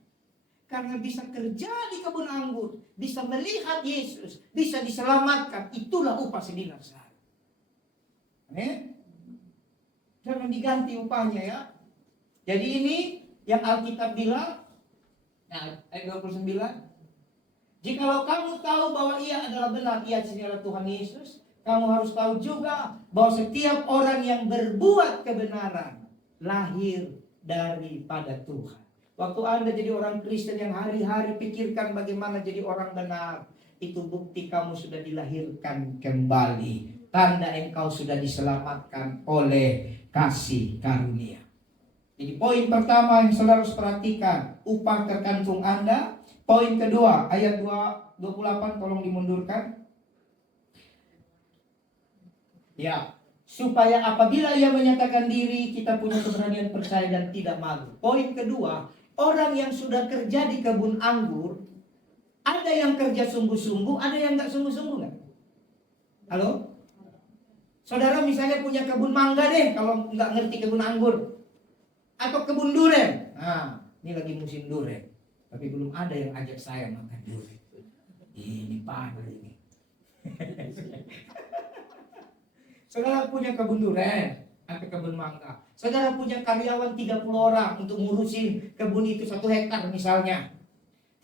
Karena bisa kerja di kebun anggur, bisa melihat Yesus, bisa diselamatkan. Itulah upah sedinar sehari. Amin. Jangan diganti upahnya ya. Jadi ini yang Alkitab bilang, nah, ayat 29. Jikalau kamu tahu bahwa ia adalah benar, ia adalah Tuhan Yesus, kamu harus tahu juga bahwa setiap orang yang berbuat kebenaran lahir daripada Tuhan. Waktu Anda jadi orang Kristen yang hari-hari pikirkan bagaimana jadi orang benar, itu bukti kamu sudah dilahirkan kembali. Tanda engkau sudah diselamatkan oleh kasih karunia. Jadi poin pertama yang saudara harus perhatikan, upah tergantung Anda. Poin kedua, ayat 28 tolong dimundurkan. Ya, supaya apabila ia menyatakan diri, kita punya keberanian percaya dan tidak malu. Poin kedua, orang yang sudah kerja di kebun anggur, ada yang kerja sungguh-sungguh, ada yang nggak sungguh-sungguh nggak? Halo? Saudara misalnya punya kebun mangga deh, kalau nggak ngerti kebun anggur. Atau kebun durian. Nah, ini lagi musim durian. Tapi belum ada yang ajak saya makan durian. Ini parah ini. Saudara punya kebun durian atau kebun mangga. Saudara punya karyawan 30 orang untuk ngurusin kebun itu 1 hektar misalnya.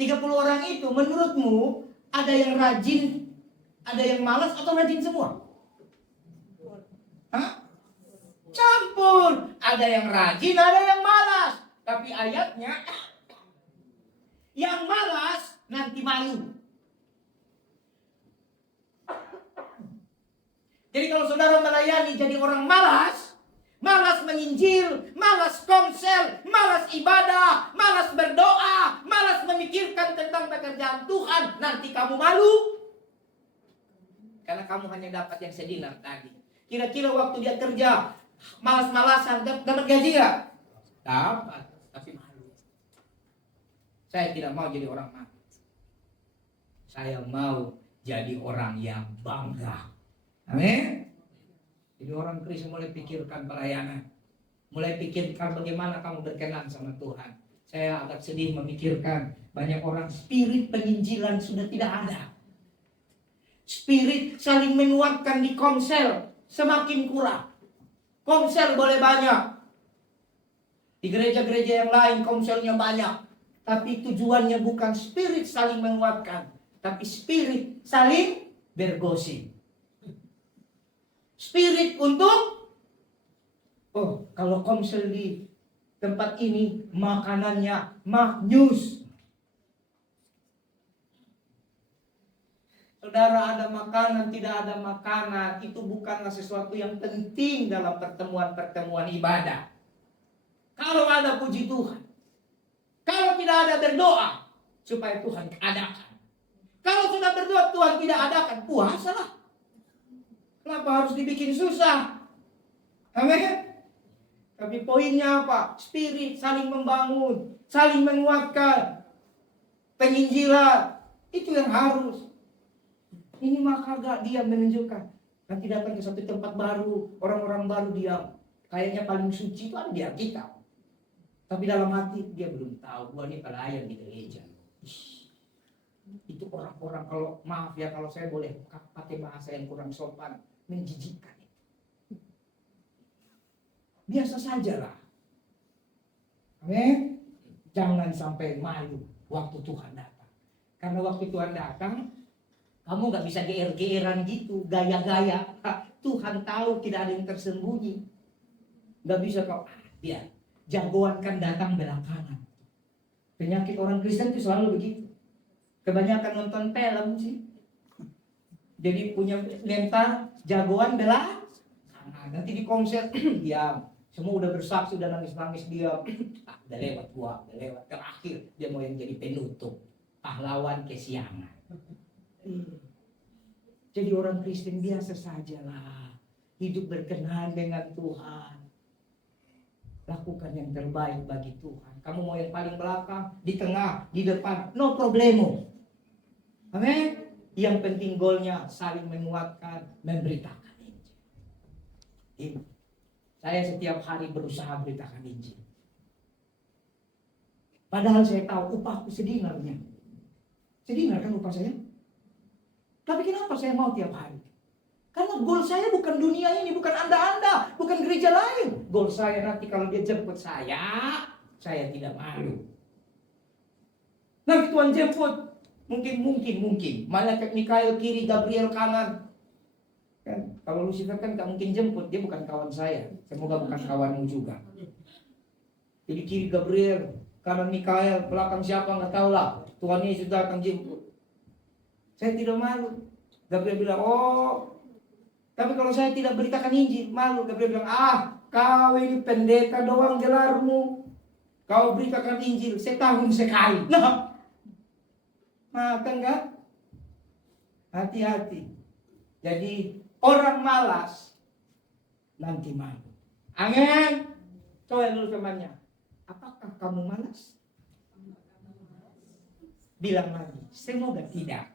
30 orang itu menurutmu ada yang rajin, ada yang malas atau rajin semua? Hah? Campur. Ada yang rajin, ada yang malas. Tapi ayatnya, yang malas nanti malu. Jadi kalau saudara melayani jadi orang malas, malas menginjil, malas komsel, malas ibadah, malas berdoa, malas memikirkan tentang pekerjaan Tuhan, nanti kamu malu. Karena kamu hanya dapat yang sedinar tadi. Kira-kira waktu dia kerja malas-malasan dapat gaji nggak? Dapat, tapi malu. Saya tidak mau jadi orang malu. Saya mau jadi orang yang bangga. Amin. Jadi orang Kristen mulai pikirkan pelayanan, mulai pikirkan bagaimana kamu berkenan sama Tuhan. Saya agak sedih memikirkan banyak orang spirit penginjilan sudah tidak ada. Spirit saling menguatkan di komsel semakin kurang. Komsel boleh banyak. Di gereja-gereja yang lain komselnya banyak. Tapi tujuannya bukan spirit saling menguatkan. Tapi spirit saling bergosip. Spirit untuk, oh kalau komsel di tempat ini makanannya maknyus. Saudara, ada makanan, tidak ada makanan, itu bukanlah sesuatu yang penting dalam pertemuan-pertemuan ibadah. Kalau ada puji Tuhan, kalau tidak ada berdoa, supaya Tuhan adakan. Kalau sudah berdoa Tuhan tidak adakan, puasalah. Kenapa harus dibikin susah? Amin. Tapi poinnya apa? Spirit saling membangun, saling menguatkan. Penginjilan, itu yang harus. Ini maka gak dia menunjukkan. Nanti datang ke satu tempat baru, orang-orang baru diam. Kayaknya paling suci itu ada di Alkitab. Tapi dalam hati dia belum tahu, gua ini pelayan di gereja. Itu orang-orang, kalau maaf ya kalau saya boleh pakai bahasa yang kurang sopan, menjijikkan. Biasa sajalah. Amin. Jangan sampai malu waktu Tuhan datang. Karena waktu Tuhan datang, kamu gak bisa geer-geeran gitu, gaya-gaya. Tuhan tahu tidak ada yang tersembunyi. Gak bisa kau, biar jagoan kan datang belakangan. Penyakit orang Kristen itu selalu begitu. Kebanyakan nonton film sih. Jadi punya mental jagoan belakangan. Nanti di konser diam. Semua udah bersaksi, udah nangis-nangis diam. Udah lewat gua, udah lewat. Terakhir dia mau yang jadi penutup. Pahlawan kesiangan. Jadi orang Kristen biasa sajalah. Hidup berkenan dengan Tuhan. Lakukan yang terbaik bagi Tuhan. Kamu mau yang paling belakang, di tengah, di depan, no problemo. Amin. Yang penting goalnya saling menguatkan, memberitakan Injil. Saya setiap hari berusaha beritakan Injil. Padahal saya tahu upahku sedinarnya. Sedinar kan upah saya? Tapi kenapa saya mau tiap hari? Karena goal saya bukan dunia ini, bukan Anda, bukan gereja lain. Goal saya nanti kalau dia jemput saya tidak malu. Nanti Tuhan jemput, mungkin. Malaikat Mikael kiri, Gabriel kanan. Kan, kalau Lucifer kan gak mungkin jemput, dia bukan kawan saya. Semoga bukan kawanmu juga. Jadi kiri Gabriel, kanan Mikael, belakang siapa nggak tahu lah. Tuhan Yesus datang jemput. Saya tidak malu. Gabriel bilang, oh, tapi kalau saya tidak beritakan Injil, malu. Gabriel bilang, kau ini pendeta doang gelarmu. Kau beritakan Injil setahun sekali. Nah, kan enggak? Hati-hati. Jadi orang malas nanti malu. Amin. Coba dulu temannya. Apakah kamu malas? Bilang lagi. Semoga tidak.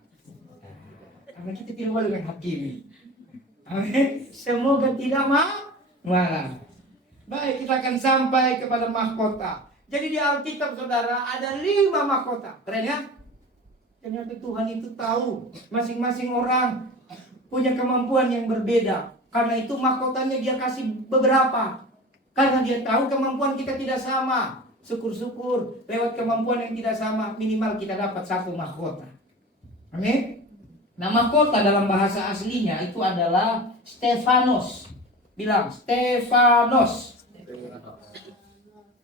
Karena kita tidak boleh menghakimi. Amin. Semoga tidak malas. Baik, kita akan sampai kepada mahkota. Jadi di Alkitab saudara ada 5 mahkota. Keren ya? Ternyata Tuhan itu tahu masing-masing orang punya kemampuan yang berbeda. Karena itu mahkotanya dia kasih beberapa. Karena dia tahu kemampuan kita tidak sama. Syukur-syukur lewat kemampuan yang tidak sama, minimal kita dapat 1 mahkota. Amin. Nah, mahkota dalam bahasa aslinya itu adalah Stefanos. Bilang Stefanos.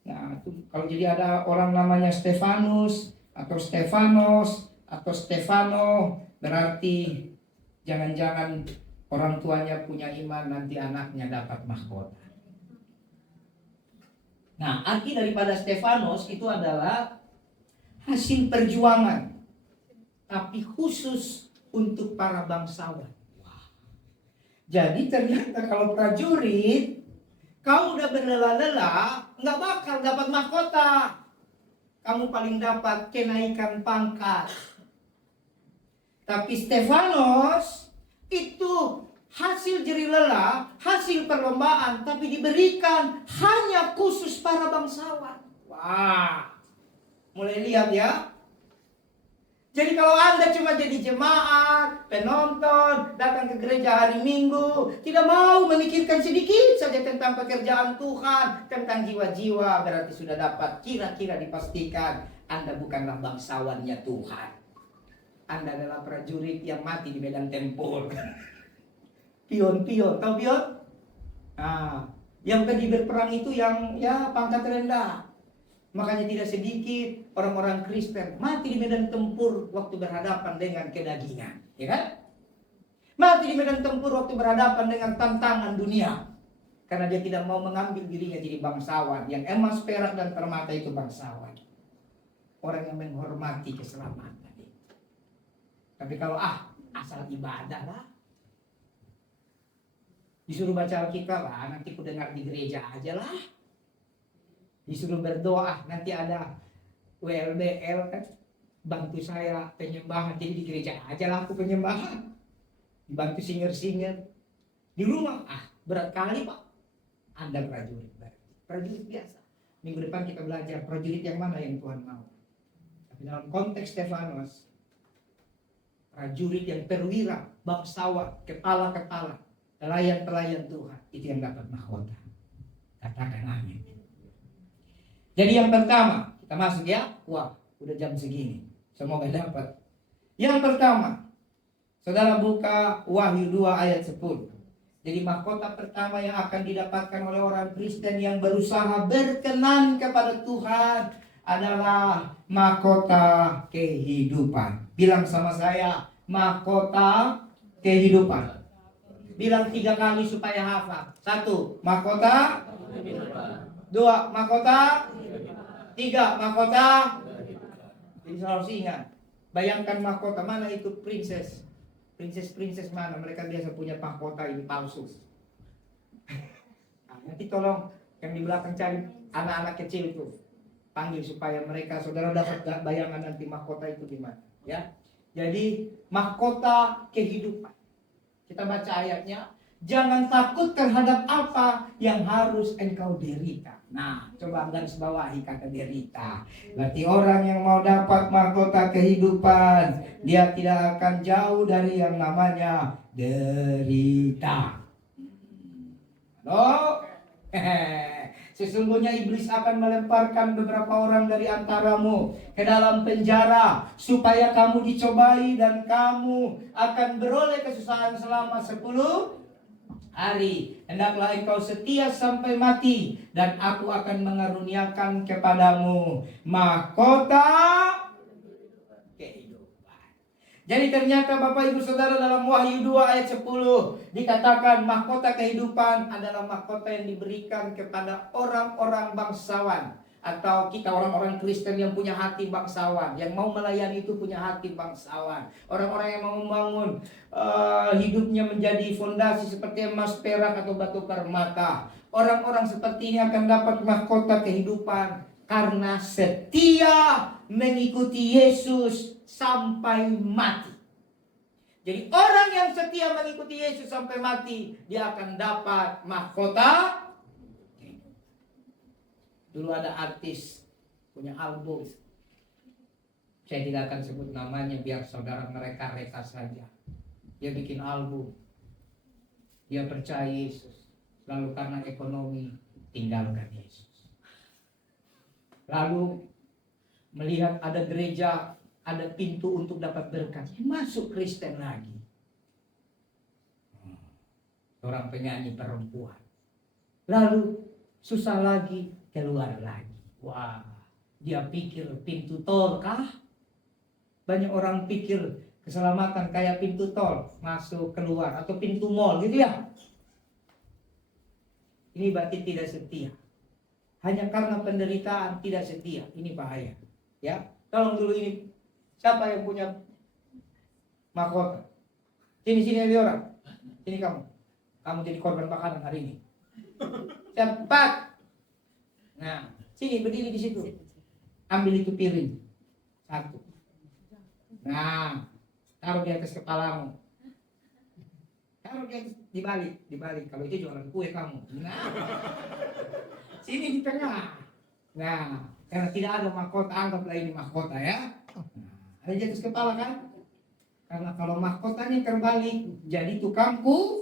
Nah, itu kalau jadi ada orang namanya Stefanus atau Stefanos atau Stefano, berarti jangan-jangan orang tuanya punya iman, nanti anaknya dapat mahkota. Nah, arti daripada Stefanos itu adalah hasil perjuangan, tapi khusus untuk para bangsawan. Jadi ternyata kalau prajurit, kau udah berlelah-lelah, nggak bakal dapat mahkota. Kamu paling dapat kenaikan pangkat. Tapi Stefanos itu hasil jerih lelah, hasil perlombaan, tapi diberikan hanya khusus para bangsawan. Wah, mulai lihat ya. Jadi kalau Anda cuma jadi jemaat, penonton, datang ke gereja hari Minggu, tidak mau memikirkan sedikit saja tentang pekerjaan Tuhan, tentang jiwa-jiwa, berarti sudah dapat kira-kira dipastikan Anda bukanlah bangsawannya Tuhan. Anda adalah prajurit yang mati di medan tempur. Pion-pion, tahu pion? Nah, yang pergi berperang itu yang pangkat rendah. Makanya tidak sedikit orang-orang Kristen mati di medan tempur waktu berhadapan dengan kedagingan, ya kan? Mati di medan tempur waktu berhadapan dengan tantangan dunia. Karena dia tidak mau mengambil dirinya jadi bangsawan. Yang emas, perak, dan permata itu bangsawan. Orang yang menghormati keselamatan. Tapi kalau asal ibadah lah, disuruh baca Alkitab lah, nanti ku dengar di gereja aja lah. Disuruh berdoa, nanti ada WLBL kan, bantu saya penyembahan, jadi di gereja aja lah aku penyembahan. Dibantu singer-singer. Di rumah, berat kali Pak. Anda prajurit, prajurit biasa. Minggu depan kita belajar prajurit yang mana yang Tuhan mau. Tapi dalam konteks Stefanos, prajurit yang perwira, bangsawan, kepala-kepala, pelayan-pelayan Tuhan, itu yang dapat mahkota. Katakan amin. Jadi yang pertama, kita masuk ya. Wah, udah jam segini. Semoga dapat. Yang pertama, saudara buka Wahyu 2 ayat 10. Jadi mahkota pertama yang akan didapatkan oleh orang Kristen yang berusaha berkenan kepada Tuhan adalah mahkota kehidupan. Bilang sama saya, mahkota kehidupan. Bilang 3 kali supaya hafal. 1, mahkota kehidupan. 2, mahkota. 3, mahkota. Jadi harus ingat. Bayangkan mahkota, mana itu princess? Princess mana? Mereka biasa punya mahkota ini palsu. Nah, nanti tolong yang di belakang cari anak-anak kecil itu. Panggil supaya mereka, saudara dapat bayangan nanti mahkota itu di mana. Ya. Jadi mahkota kehidupan. Kita baca ayatnya. Jangan takut terhadap apa yang harus engkau derita. Nah, coba garis bawahi kata derita. Berarti orang yang mau dapat mahkota kehidupan, dia tidak akan jauh dari yang namanya derita. Halo? Sesungguhnya iblis akan melemparkan beberapa orang dari antaramu ke dalam penjara supaya kamu dicobai dan kamu akan beroleh kesusahan selama 10 hari. Hendaklah engkau setia sampai mati dan aku akan mengaruniakan kepadamu mahkota kehidupan. Jadi ternyata Bapak Ibu Saudara, dalam Wahyu 2 ayat 10 dikatakan mahkota kehidupan adalah mahkota yang diberikan kepada orang-orang bangsawan, atau kita orang-orang Kristen yang punya hati bangsawan, yang mau melayani itu punya hati bangsawan. Orang-orang yang mau membangun hidupnya menjadi fondasi seperti emas, perak atau batu permata. Orang-orang seperti ini akan dapat mahkota kehidupan karena setia mengikuti Yesus sampai mati. Jadi orang yang setia mengikuti Yesus sampai mati, dia akan dapat mahkota. Dulu ada artis punya album, saya tidak akan sebut namanya biar saudara mereka saja. Dia bikin album, dia percaya Yesus, lalu karena ekonomi tinggalkan Yesus. Lalu melihat ada gereja, ada pintu untuk dapat berkat, masuk Kristen lagi. Orang penyanyi perempuan, lalu susah lagi, keluar lagi. Wah, dia pikir pintu tol kah? Banyak orang pikir keselamatan kayak pintu tol, masuk keluar, atau pintu mall gitu ya. Ini berarti tidak setia. Hanya karena penderitaan tidak setia. Ini bahaya. Ya, tolong dulu ini. Siapa yang punya mahkota? Sini ada orang. Sini kamu. Kamu jadi korban makanan hari ini. Cepat. Nah, sini berdiri di situ. Ambil itu piring. Satu. Nah, taruh di atas kepalamu. Taruh di atas, dibalik. Kalau itu jualan kue kamu. Nah, sini di tengah. Nah, karena tidak ada mahkota, anggaplah ini mahkota ya. Ada di atas kepala kan? Karena kalau mahkotanya terbalik, jadi tukang kue.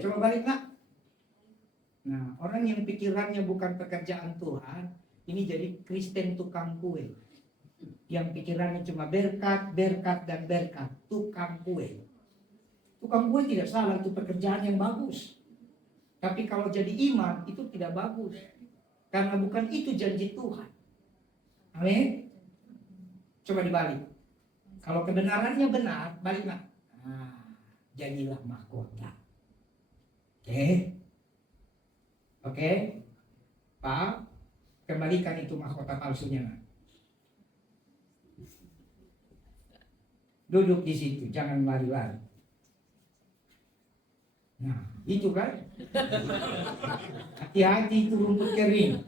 Coba balik nak. Nah, orang yang pikirannya bukan pekerjaan Tuhan, ini jadi Kristen tukang kue. Yang pikirannya cuma berkat, dan berkat. Tukang kue. Tukang kue tidak salah, itu pekerjaan yang bagus. Tapi kalau jadi imam, itu tidak bagus. Karena bukan itu janji Tuhan. Amin. Coba dibalik. Kalau kebenarannya benar, baliklah. Nah, jadilah mahkota. Oke. Pak, kembalikan itu mahkota palsunya. Duduk di situ, jangan lari-lari. Nah, itu kan. Hati-hati itu rumput kering.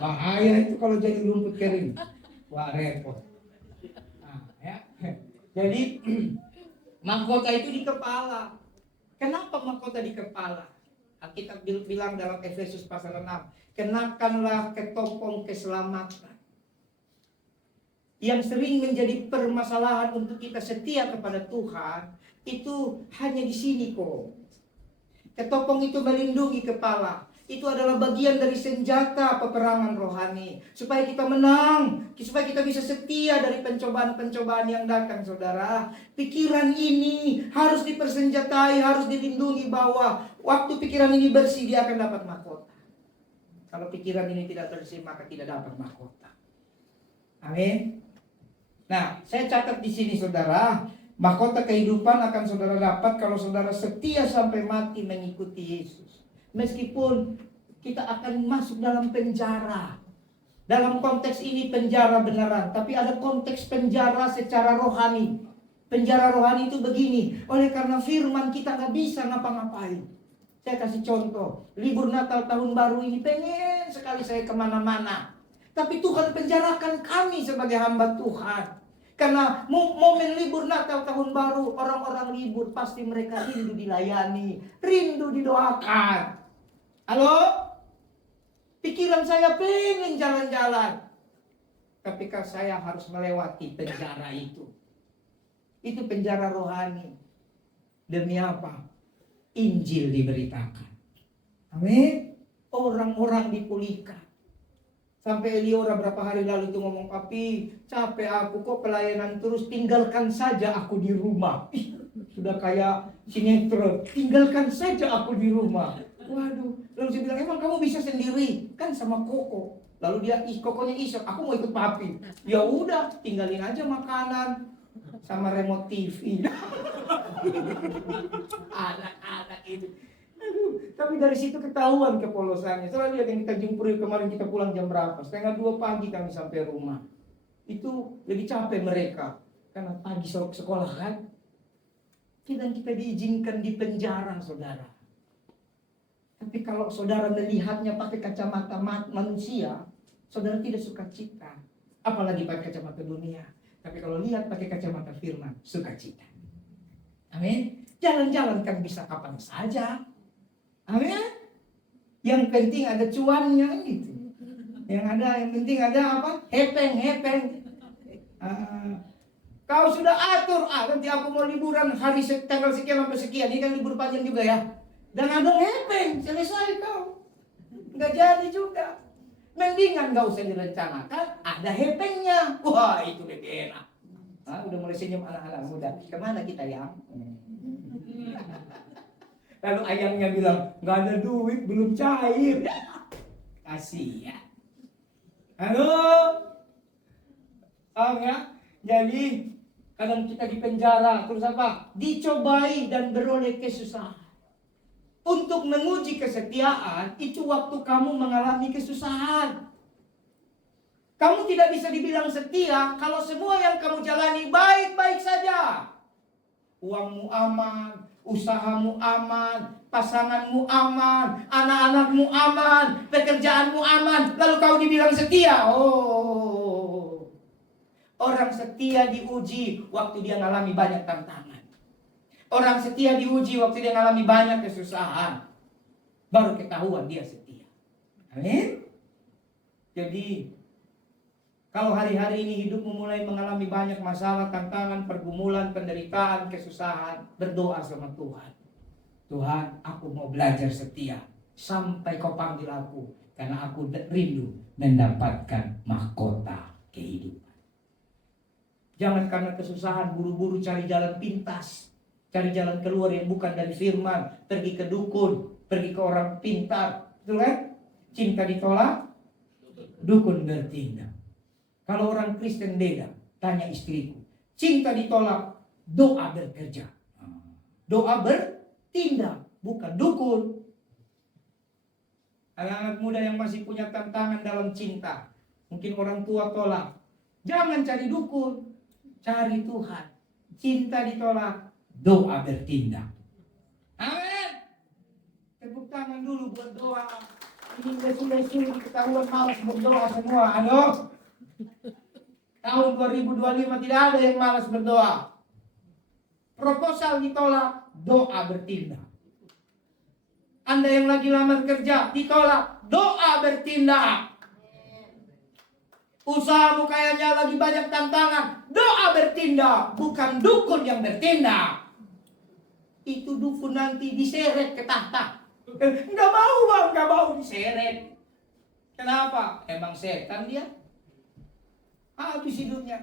Bahaya itu kalau jadi rumput kering. Wah, repot. Nah, ya. Jadi mahkota itu di kepala. Kenapa mahkota di kepala? Alkitab bilang dalam Efesus pasal 6, kenakanlah ketopong keselamatan. Yang sering menjadi permasalahan untuk kita setia kepada Tuhan, itu hanya di sini kok. Ketopong itu melindungi kepala. Itu adalah bagian dari senjata peperangan rohani. Supaya kita menang, supaya kita bisa setia dari pencobaan-pencobaan yang datang, saudara. Pikiran ini harus dipersenjatai, harus dilindungi, bahwa waktu pikiran ini bersih, dia akan dapat mahkota. Kalau pikiran ini tidak bersih, maka tidak dapat mahkota. Amin. Nah, saya catat di sini, saudara, mahkota kehidupan akan saudara dapat kalau saudara setia sampai mati mengikuti Yesus. Meskipun kita akan masuk dalam penjara. Dalam konteks ini penjara beneran, tapi ada konteks penjara secara rohani. Penjara rohani itu begini, oleh karena firman kita gak bisa ngapa-ngapain. Saya kasih contoh, libur Natal tahun baru ini pengen sekali saya kemana-mana. Tapi Tuhan penjarakan kami sebagai hamba Tuhan. Karena momen libur Natal Tahun Baru, orang-orang libur, pasti mereka rindu dilayani, rindu didoakan. Halo? Pikiran saya pengen jalan-jalan, tapi kan saya harus melewati penjara itu. Itu penjara rohani. Demi apa? Injil diberitakan. Amin. Orang-orang dipulihkan. Sampai Eliora berapa hari lalu itu ngomong, "Papi, capek aku kok pelayanan terus, tinggalkan saja aku di rumah." Sudah kayak sinetron, tinggalkan saja aku di rumah. Waduh, lalu saya bilang, "Emang kamu bisa sendiri? Kan sama Koko." Lalu Kokonya isok, "Aku mau ikut Papi." Ya udah, tinggalin aja makanan sama remote TV. Anak-anak itu. Aduh, tapi dari situ ketahuan kepolosannya. Soalnya lihat yang kita jemput kemarin, kita pulang jam berapa? 1:30 pagi kami sampai rumah. Itu lebih capek mereka. Karena pagi sekolah kan. Dan kita diizinkan di penjara, saudara. Tapi kalau saudara melihatnya pakai kacamata manusia, saudara tidak suka cita. Apalagi pakai kacamata dunia. Tapi kalau lihat pakai kacamata firman, suka cita. Amin. Jalan-jalan kan bisa kapan saja. Amin. Yang penting ada cuannya gitu. Yang penting ada apa? Hepeng. Kau sudah atur, nanti aku mau liburan hari tanggal sekian sampai sekian. Ini kan libur panjang juga ya. Dan ada hepeng, selesai kau. Nggak jadi juga. Mendingan nggak usah direncanakan, ada hepengnya. Wah, itu lebih enak. Udah mulai senyum anak-anak muda. Kemana kita ya? Lalu ayamnya bilang, "Nggak ada duit, belum cair." Kasih ya. Halo? Paham ya? Jadi kadang kita di penjara, terus apa? Dicobai dan beroleh kesusahan. Untuk menguji kesetiaan, itu waktu kamu mengalami kesusahan. Kamu tidak bisa dibilang setia kalau semua yang kamu jalani baik-baik saja. Uangmu aman, usahamu aman, pasanganmu aman, anak-anakmu aman, pekerjaanmu aman, lalu kau dibilang setia. Oh, orang setia diuji waktu dia mengalami banyak tantangan. Orang setia diuji waktu dia mengalami banyak kesusahan. Baru ketahuan dia setia. Amin. Jadi kalau hari-hari ini hidupmu mulai mengalami banyak masalah, tantangan, pergumulan, penderitaan, kesusahan, berdoa sama Tuhan. "Tuhan, aku mau belajar setia sampai kau panggil aku, karena aku rindu mendapatkan mahkota kehidupan." Jangan karena kesusahan buru-buru cari jalan pintas, cari jalan keluar yang bukan dari firman, pergi ke dukun, pergi ke orang pintar. Betul kan? Cinta ditolak, dukun bertindak. Kalau orang Kristen beda, tanya istriku. Cinta ditolak, doa bekerja. Doa bertindak, bukan dukun. Anak-anak muda yang masih punya tantangan dalam cinta, mungkin orang tua tolak. Jangan cari dukun, cari Tuhan. Cinta ditolak, doa bertindak. Amin. Tepuk tangan dulu buat doa. Ini lesu-lesu ketahuan malas berdoa semua. Halo? Tahun 2025 tidak ada yang malas berdoa. Proposal ditolak, doa bertindak. Anda yang lagi lamar kerja ditolak, doa bertindak. Usahamu kayaknya lagi banyak tantangan, doa bertindak, bukan dukun yang bertindak. Itu dukun nanti diseret ke tahta. Nggak mau bang, nggak mau diseret. Kenapa? Emang setan dia. Habis hidupnya.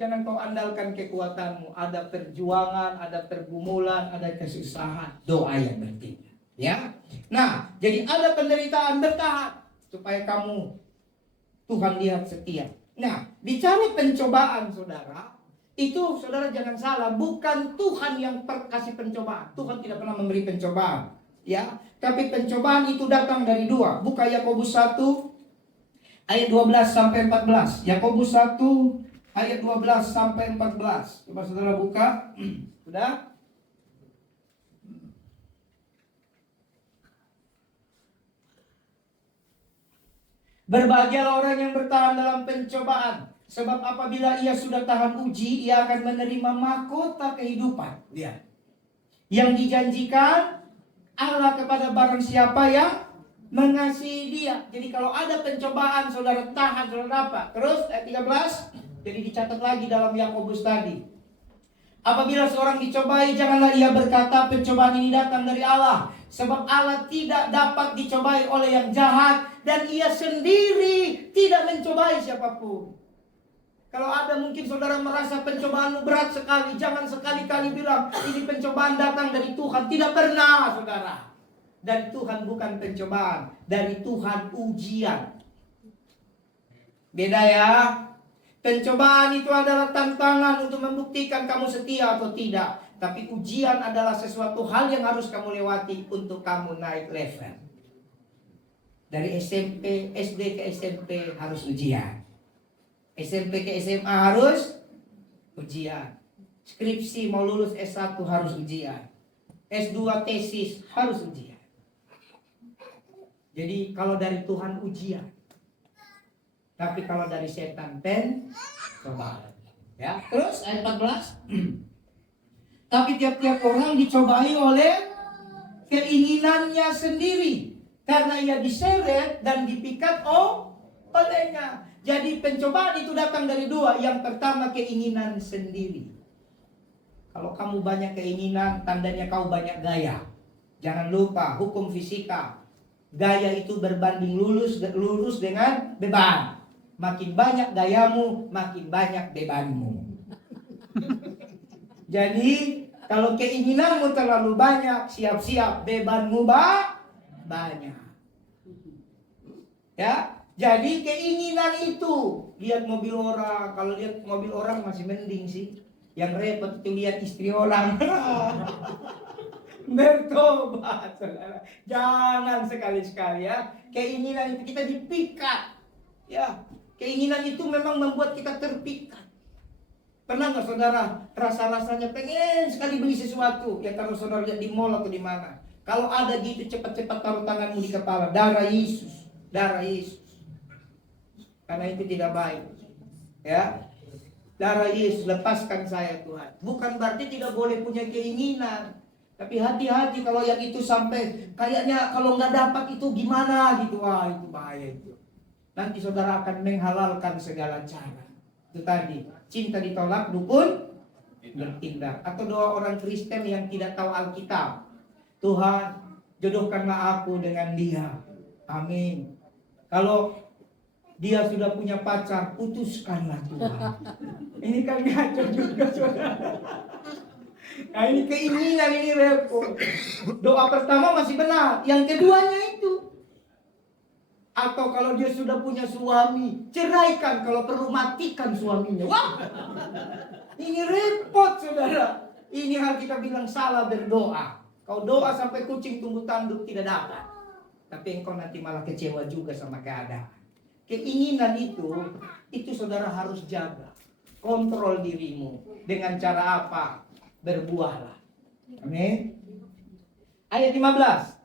Jangan kau andalkan kekuatanmu. Ada perjuangan, ada pergumulan, ada kesusahan. Doa yang bertindak. Ya. Nah, jadi ada penderitaan, bertahan supaya kamu Tuhan lihat setia. Nah, bicara pencobaan, saudara, itu saudara jangan salah, bukan Tuhan yang kasih pencobaan. Tuhan tidak pernah memberi pencobaan, ya. Tapi pencobaan itu datang dari dua. Buka Yakobus 1 ayat 12 sampai 14. Yakobus 1 ayat 12 sampai 14. Coba saudara buka. Sudah? Berbahagialah orang yang bertahan dalam pencobaan, sebab apabila ia sudah tahan uji, ia akan menerima mahkota kehidupan. Lihat, yang dijanjikan Allah kepada barang siapa yang mengasihi dia. Jadi kalau ada pencobaan, saudara tahan, saudara dapat. Terus ayat 13, jadi dicatat lagi dalam Yakobus tadi. Apabila seorang dicobai, janganlah ia berkata pencobaan ini datang dari Allah. Sebab Allah tidak dapat dicobai oleh yang jahat, dan ia sendiri tidak mencobai siapapun. Kalau ada mungkin saudara merasa pencobaanmu berat sekali, jangan sekali-kali bilang ini pencobaan datang dari Tuhan. Tidak pernah, saudara. Dari Tuhan bukan pencobaan, dari Tuhan ujian. Beda ya. Pencobaan itu adalah tantangan untuk membuktikan kamu setia atau tidak. Tapi ujian adalah sesuatu hal yang harus kamu lewati untuk kamu naik level. Dari SMP, SD ke SMP harus ujian. SMP ke SMA harus ujian. Skripsi mau lulus S1 harus ujian. S2 tesis harus ujian. Jadi kalau dari Tuhan ujian. Tapi kalau dari setan pencobaan. Ya, terus ayat 14. Tapi tiap-tiap orang dicobai oleh keinginannya sendiri, karena ia diseret dan dipikat olehnya. Jadi pencobaan itu datang dari dua. Yang pertama keinginan sendiri. Kalau kamu banyak keinginan, tandanya kau banyak gaya. Jangan lupa hukum fisika. Gaya itu berbanding lurus dengan beban. Makin banyak gayamu, makin banyak bebanmu. Jadi kalau keinginanmu terlalu banyak, siap-siap bebanmu banyak. Ya, jadi keinginan itu. Lihat mobil orang, kalau lihat mobil orang masih mending sih. Yang repot itu lihat istri orang. Bertobat, saudara. Jangan sekali-sekali ya. Keinginan itu kita dipikat. Ya, keinginan itu memang membuat kita terpikat. Pernah nggak saudara rasa-rasanya pengen sekali beli sesuatu? Ya kalau saudara lihat di mall atau di mana. Kalau ada gitu cepat-cepat taruh tanganmu di kepala. Darah Yesus, darah Yesus. Karena itu tidak baik. Ya, darah Yesus, lepaskan saya Tuhan. Bukan berarti tidak boleh punya keinginan. Tapi hati-hati kalau yang itu sampai kayaknya kalau nggak dapat itu gimana gitu. Wah itu bahaya itu. Nanti saudara akan menghalalkan segala cara. Itu tadi, cinta ditolak, dukun bertindak. Atau doa orang Kristen yang tidak tahu Alkitab. Tuhan, jodohkanlah aku dengan dia. Amin. Kalau dia sudah punya pacar, putuskanlah Tuhan. Ini kan ngaco juga saudara. Nah ini keinginan, ini repot. Doa pertama masih benar, yang keduanya itu. Atau kalau dia sudah punya suami, ceraikan, kalau perlu matikan suaminya. Wah, ini repot saudara. Ini hal kita bilang salah berdoa. Kau doa sampai kucing tumbuh tanduk tidak dapat. Tapi engkau nanti malah kecewa juga sama keadaan. Keinginan itu saudara harus jaga. Kontrol dirimu. Dengan cara apa? Berbuahlah. Amin. Ayat 15.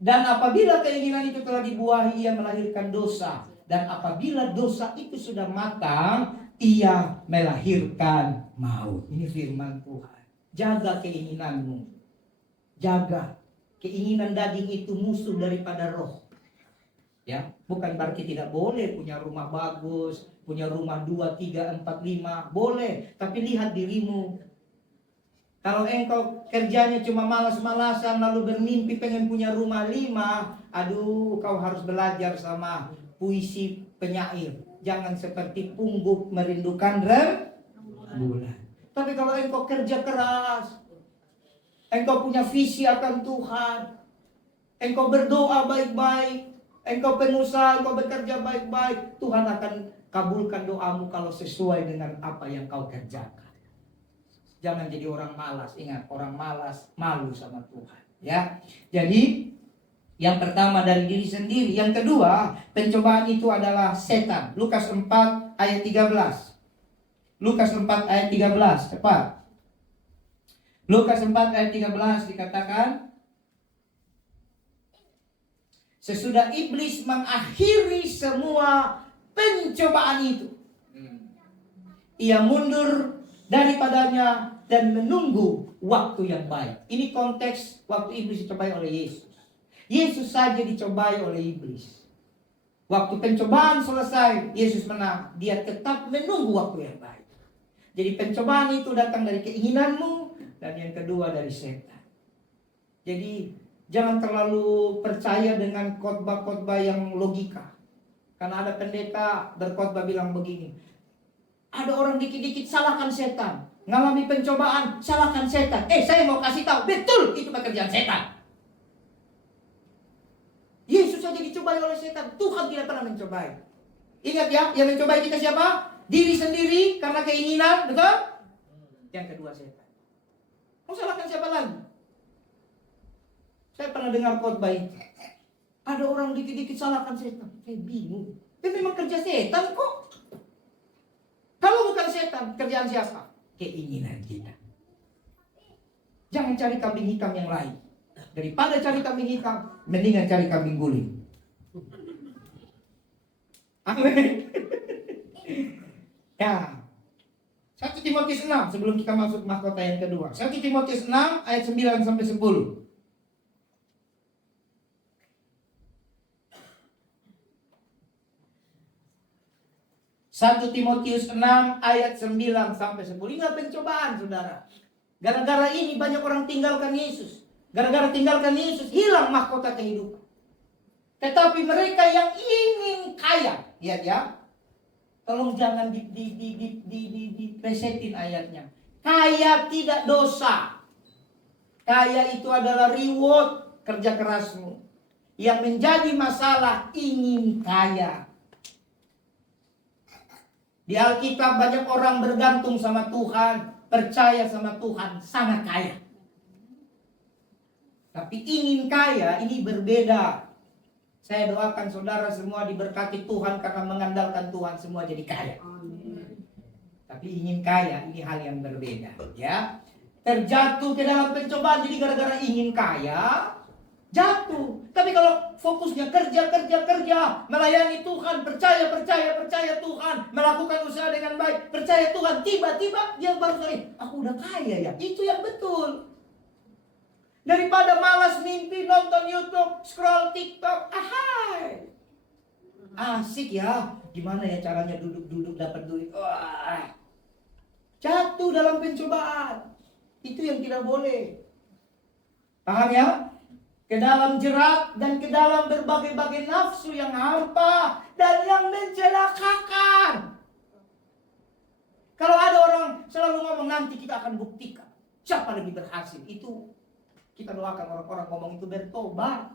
Dan apabila keinginan itu telah dibuahi, ia melahirkan dosa. Dan apabila dosa itu sudah matang, ia melahirkan maut. Ini firman Tuhan. Jaga keinginanmu. Jaga. Keinginan daging itu musuh daripada roh. Ya, bukan berarti tidak boleh punya rumah bagus, punya rumah 2, 3, 4, 5. Boleh, tapi lihat dirimu. Kalau engkau kerjanya cuma malas-malasan lalu bermimpi pengen punya rumah 5, aduh kau harus belajar sama puisi penyair. Jangan seperti pungguk merindukan rembulan. Tapi kalau engkau kerja keras, engkau punya visi akan Tuhan, engkau berdoa baik-baik, engkau pengusaha, engkau bekerja baik-baik, Tuhan akan kabulkan doamu kalau sesuai dengan apa yang kau kerjakan. Jangan jadi orang malas. Ingat, orang malas malu sama Tuhan. Ya, jadi yang pertama dari diri sendiri. Yang kedua, pencobaan itu adalah setan. Lukas 4 ayat 13. Lukas 4 ayat 13, cepat. Lukas 4 ayat 13 dikatakan, Sesudah iblis mengakhiri semua pencobaan itu, ia mundur daripadanya dan menunggu waktu yang baik. Ini konteks waktu iblis dicobai oleh Yesus. Yesus saja dicobai oleh iblis. Waktu pencobaan selesai, Yesus menang. Dia tetap menunggu waktu yang baik. Jadi pencobaan itu datang dari keinginanmu, dan yang kedua dari setan. Jadi jangan terlalu percaya dengan khotbah-khotbah yang logika. Karena ada pendeta berkhotbah bilang begini, ada orang dikit-dikit salahkan setan, ngalami pencobaan salahkan setan. Saya mau kasih tahu, betul itu pekerjaan setan. Yesus saja dicobai oleh setan, Tuhan tidak pernah mencobai. Ingat ya, yang mencobai kita siapa? Diri sendiri karena keinginan, betul? Yang kedua setan. Mau salahkan siapa lagi? Saya pernah dengar khotbah itu. Ada orang dikit-dikit salahkan setan. Saya bingung. Itu memang kerja setan kok. Kalau bukan setan, kerjaan siapa? Keinginan kita. Jangan cari kambing hitam yang lain. Daripada cari kambing hitam, mendingan cari kambing guling. Amin. Ya. 1 Timotius 6 sebelum kita masuk mahkota yang kedua. 1 Timotius 6 ayat 9 sampai 10. 1 Timotius 6 ayat 9 sampai 10. Ingat pencobaan, saudara. Gara-gara ini banyak orang tinggalkan Yesus. Gara-gara tinggalkan Yesus, hilang mahkota kehidupan. Tetapi mereka yang ingin kaya, lihat ya. Tolong jangan dipresetin ayatnya. Kaya tidak dosa. Kaya itu adalah reward kerja kerasmu. Yang menjadi masalah ingin kaya. Di Alkitab banyak orang bergantung sama Tuhan, percaya sama Tuhan, sangat kaya. Tapi ingin kaya ini berbeda. Saya doakan saudara semua diberkati Tuhan karena mengandalkan Tuhan semua jadi kaya. Tapi ingin kaya ini hal yang berbeda, ya. Terjatuh ke dalam pencobaan jadi gara-gara ingin kaya, jatuh. Tapi kalau fokusnya kerja, melayani Tuhan, percaya Tuhan, melakukan usaha dengan baik, percaya Tuhan, tiba-tiba dia baru sadar, aku udah kaya ya. Itu yang betul. Daripada malas mimpi nonton YouTube, scroll TikTok, asik ya. Gimana ya caranya duduk-duduk dapat duit? Wah. Jatuh dalam pencobaan. Itu yang tidak boleh. Paham ya? Ke dalam jerat dan ke dalam berbagai-bagai nafsu yang hampa dan yang mencelakakan. Kalau ada orang selalu ngomong nanti kita akan buktikan siapa lebih berhasil, itu kita doakan orang-orang ngomong itu bertobat.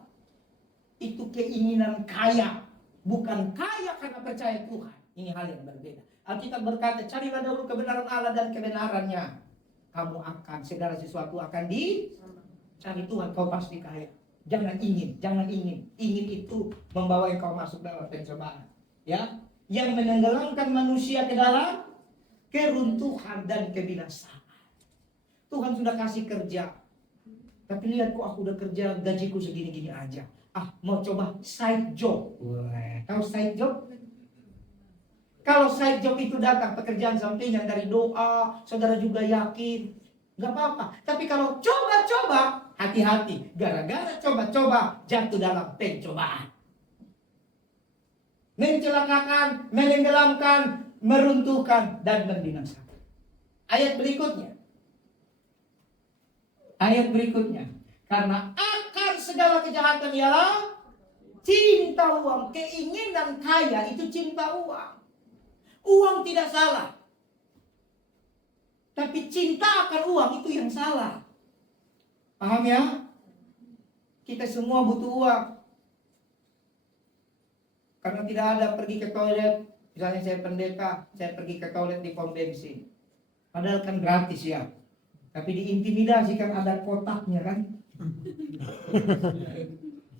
Itu keinginan kaya, bukan kaya karena percaya Tuhan. Ini hal yang berbeda. Alkitab berkata, carilah dahulu kebenaran Allah dan kebenarannya. Kamu akan, segala sesuatu akan dicari Tuhan, kau pasti kaya. Jangan ingin. Ingin itu membawa engkau masuk dalam pencobaan. Ya, yang menenggelamkan manusia ke dalam keruntuhan dan kebinasaan. Tuhan sudah kasih kerja. Tapi lihat kok aku udah kerja gajiku segini-gini aja. Mau coba side job. Tahu side job? Kalau side job itu datang pekerjaan sampingan dari doa, saudara juga yakin, nggak apa-apa. Tapi kalau coba-coba, hati-hati. Gara-gara coba-coba jatuh dalam pencobaan. Mencelakakan, menenggelamkan, meruntuhkan, dan membinasakan. Ayat berikutnya. Karena akar segala kejahatan ialah cinta uang. Keinginan kaya itu cinta uang. Uang tidak salah. Tapi cinta akan uang itu yang salah. Paham ya? Kita semua butuh uang. Karena tidak ada pergi ke toilet. Misalnya saya pendeta, saya pergi ke toilet di pom bensin. Padahal kan gratis ya. Tapi diintimidasi kan ada kotaknya kan.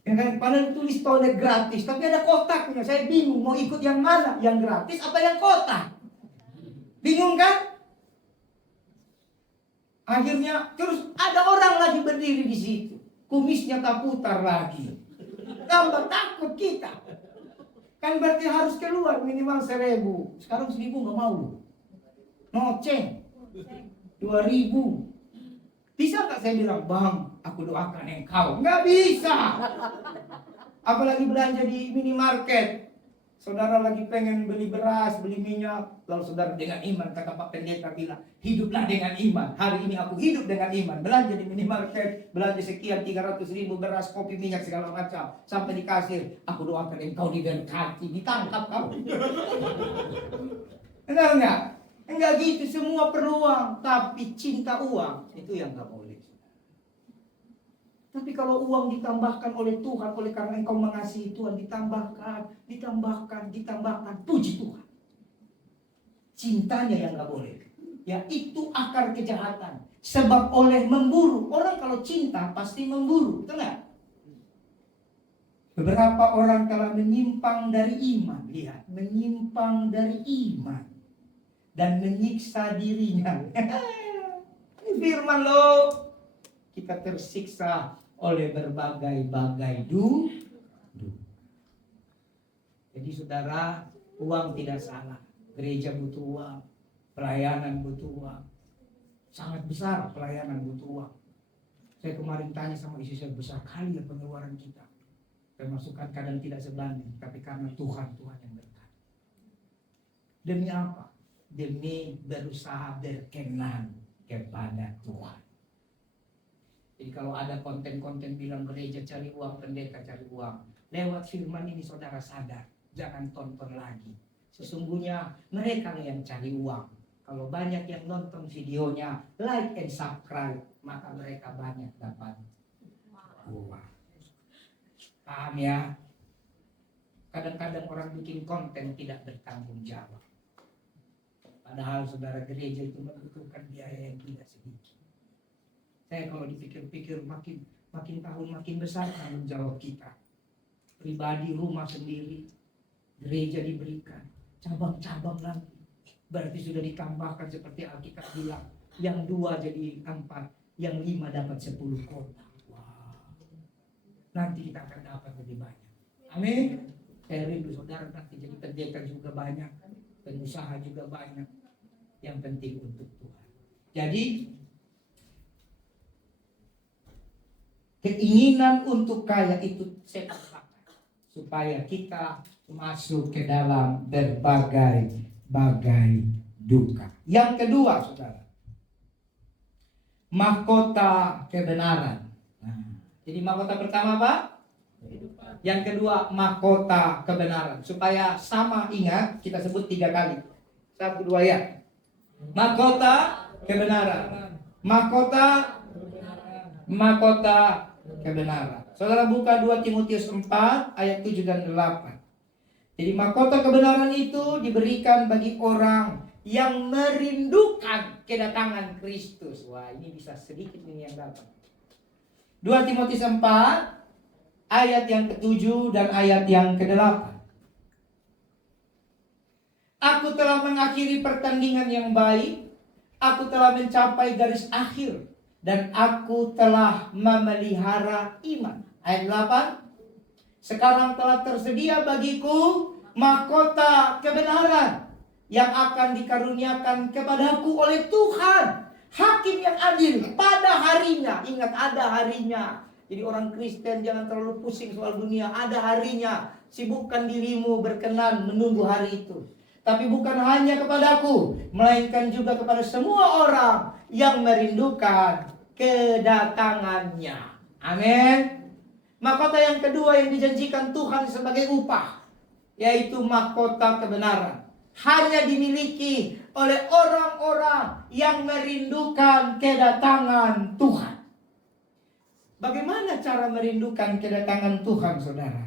Ya kan, padahal tulis toilet gratis, tapi ada kotaknya. Saya bingung mau ikut yang mana, yang gratis apa yang kotak. Bingung kan? Akhirnya terus ada orang lagi berdiri di situ, kumisnya tak putar lagi. Tambah takut kita. Kan berarti harus keluar minimal 1.000. Sekarang 1.000 nggak mau. Noceng. 2.000. Bisa tak saya bilang, bang, aku doakan engkau? Nggak bisa. Apalagi belanja di minimarket. Saudara lagi pengen beli beras, beli minyak. Lalu saudara dengan iman, kata Pak Pendeta bilang, hiduplah dengan iman. Hari ini aku hidup dengan iman. Belanja di minimarket, belanja sekian 300.000 beras, kopi, minyak, segala macam. Sampai di kasir, aku doakan engkau diberkati, ditangkap kau. Benar enggak? Enggak gitu, semua perlu uang. Tapi cinta uang, itu yang enggak boleh. Tapi kalau uang ditambahkan oleh Tuhan, oleh karena engkau mengasihi Tuhan, ditambahkan, puji Tuhan. Cintanya yang gak boleh. Ya, itu akar kejahatan. Sebab oleh memburu. Orang kalau cinta pasti memburu, betul gak? Beberapa orang telah menyimpang dari iman. Lihat, menyimpang dari iman. Dan menyiksa dirinya. Ini firman loh. Kita tersiksa oleh berbagai-bagai Jadi saudara, uang tidak salah. Gereja butuh uang, pelayanan butuh uang. Sangat besar pelayanan butuh uang. Saya kemarin tanya sama istri saya, besar kali ya pengeluaran kita. Pemasukan kadang tidak sebanding, tapi karena Tuhan yang berkat. Demi apa? Demi berusaha berkenan kepada Tuhan. Jadi kalau ada konten-konten bilang gereja cari uang, pendeta cari uang, lewat firman ini saudara sadar, jangan tonton lagi. Sesungguhnya mereka yang cari uang. Kalau banyak yang nonton videonya, like and subscribe, maka mereka banyak dapat uang. Paham ya? Kadang-kadang orang bikin konten tidak bertanggung jawab. Padahal saudara, gereja itu membutuhkan biaya yang tidak sedikit. Saya kalau dipikir-pikir makin tahun makin besar tanggung jawab kita. Pribadi, rumah sendiri, gereja diberikan, cabang-cabang lagi. Berarti sudah ditambahkan seperti Alkitab bilang, yang 2 jadi 4, yang 5 dapat 10 kota. Wow. Nanti kita akan dapat lebih banyak. Amin. Saya rindu saudara nanti jadi pendeta juga banyak, pengusaha juga banyak. Yang penting untuk Tuhan. Jadi keinginan untuk kaya itu setan pakai supaya kita masuk ke dalam berbagai duka. Yang kedua, saudara, mahkota kebenaran. Jadi mahkota pertama apa? Yang kedua, mahkota kebenaran. Supaya sama ingat, kita sebut 3 kali. 1, 2 ya. Mahkota kebenaran. Mahkota kebenaran. Saudara buka 2 Timotius 4 ayat 7 dan 8. Jadi mahkota kebenaran itu diberikan bagi orang yang merindukan kedatangan Kristus. Wah, ini bisa sedikit ini yang dapat. 2 Timotius 4 ayat yang ke-7 dan ayat yang ke-8. Aku telah mengakhiri pertandingan yang baik, aku telah mencapai garis akhir, dan aku telah memelihara iman. Ayat 8. Sekarang telah tersedia bagiku mahkota kebenaran yang akan dikaruniakan kepadaku oleh Tuhan, Hakim yang adil pada harinya. Ingat, ada harinya. Jadi orang Kristen jangan terlalu pusing soal dunia. Ada harinya. Sibukkan dirimu berkenan menunggu hari itu. Tapi bukan hanya kepadaku, melainkan juga kepada semua orang yang merindukan kedatangannya. Amin. Mahkota yang kedua yang dijanjikan Tuhan sebagai upah, yaitu mahkota kebenaran. Hanya dimiliki oleh orang-orang yang merindukan kedatangan Tuhan. Bagaimana cara merindukan kedatangan Tuhan, saudara?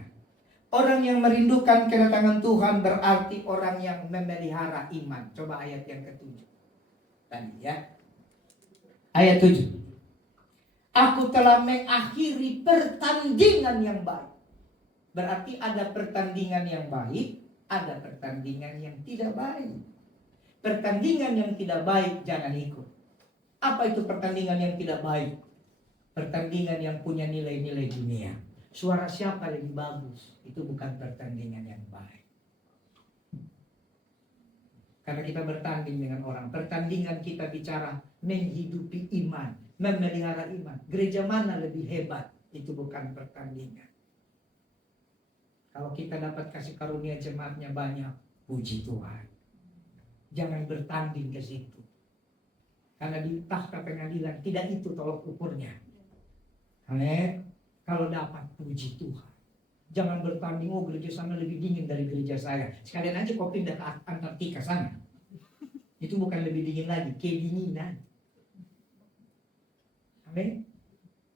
Orang yang merindukan kedatangan Tuhan berarti orang yang memelihara iman. Coba ayat yang ke-7 tadi ya. Ayat 7. Aku telah mengakhiri pertandingan yang baik. Berarti ada pertandingan yang baik, ada pertandingan yang tidak baik. Pertandingan yang tidak baik jangan ikut. Apa itu pertandingan yang tidak baik? Pertandingan yang punya nilai-nilai dunia. suara siapa lebih bagus, itu bukan pertandingan yang baik. Karena kita bertanding dengan orang. Pertandingan kita bicara menghidupi iman, memelihara iman. Gereja mana lebih hebat, itu bukan pertandingan. Kalau kita dapat kasih karunia jemaatnya banyak, puji Tuhan. Jangan bertanding ke situ. Karena di tahta pengadilan tidak itu tolok ukurnya. Amin. Kalau dapat, puji Tuhan. Jangan bertanding, oh gereja sana lebih dingin dari gereja saya. Sekalian aja kau pindah ke Antartika sana. Itu bukan lebih dingin lagi, kedinginan. Amin.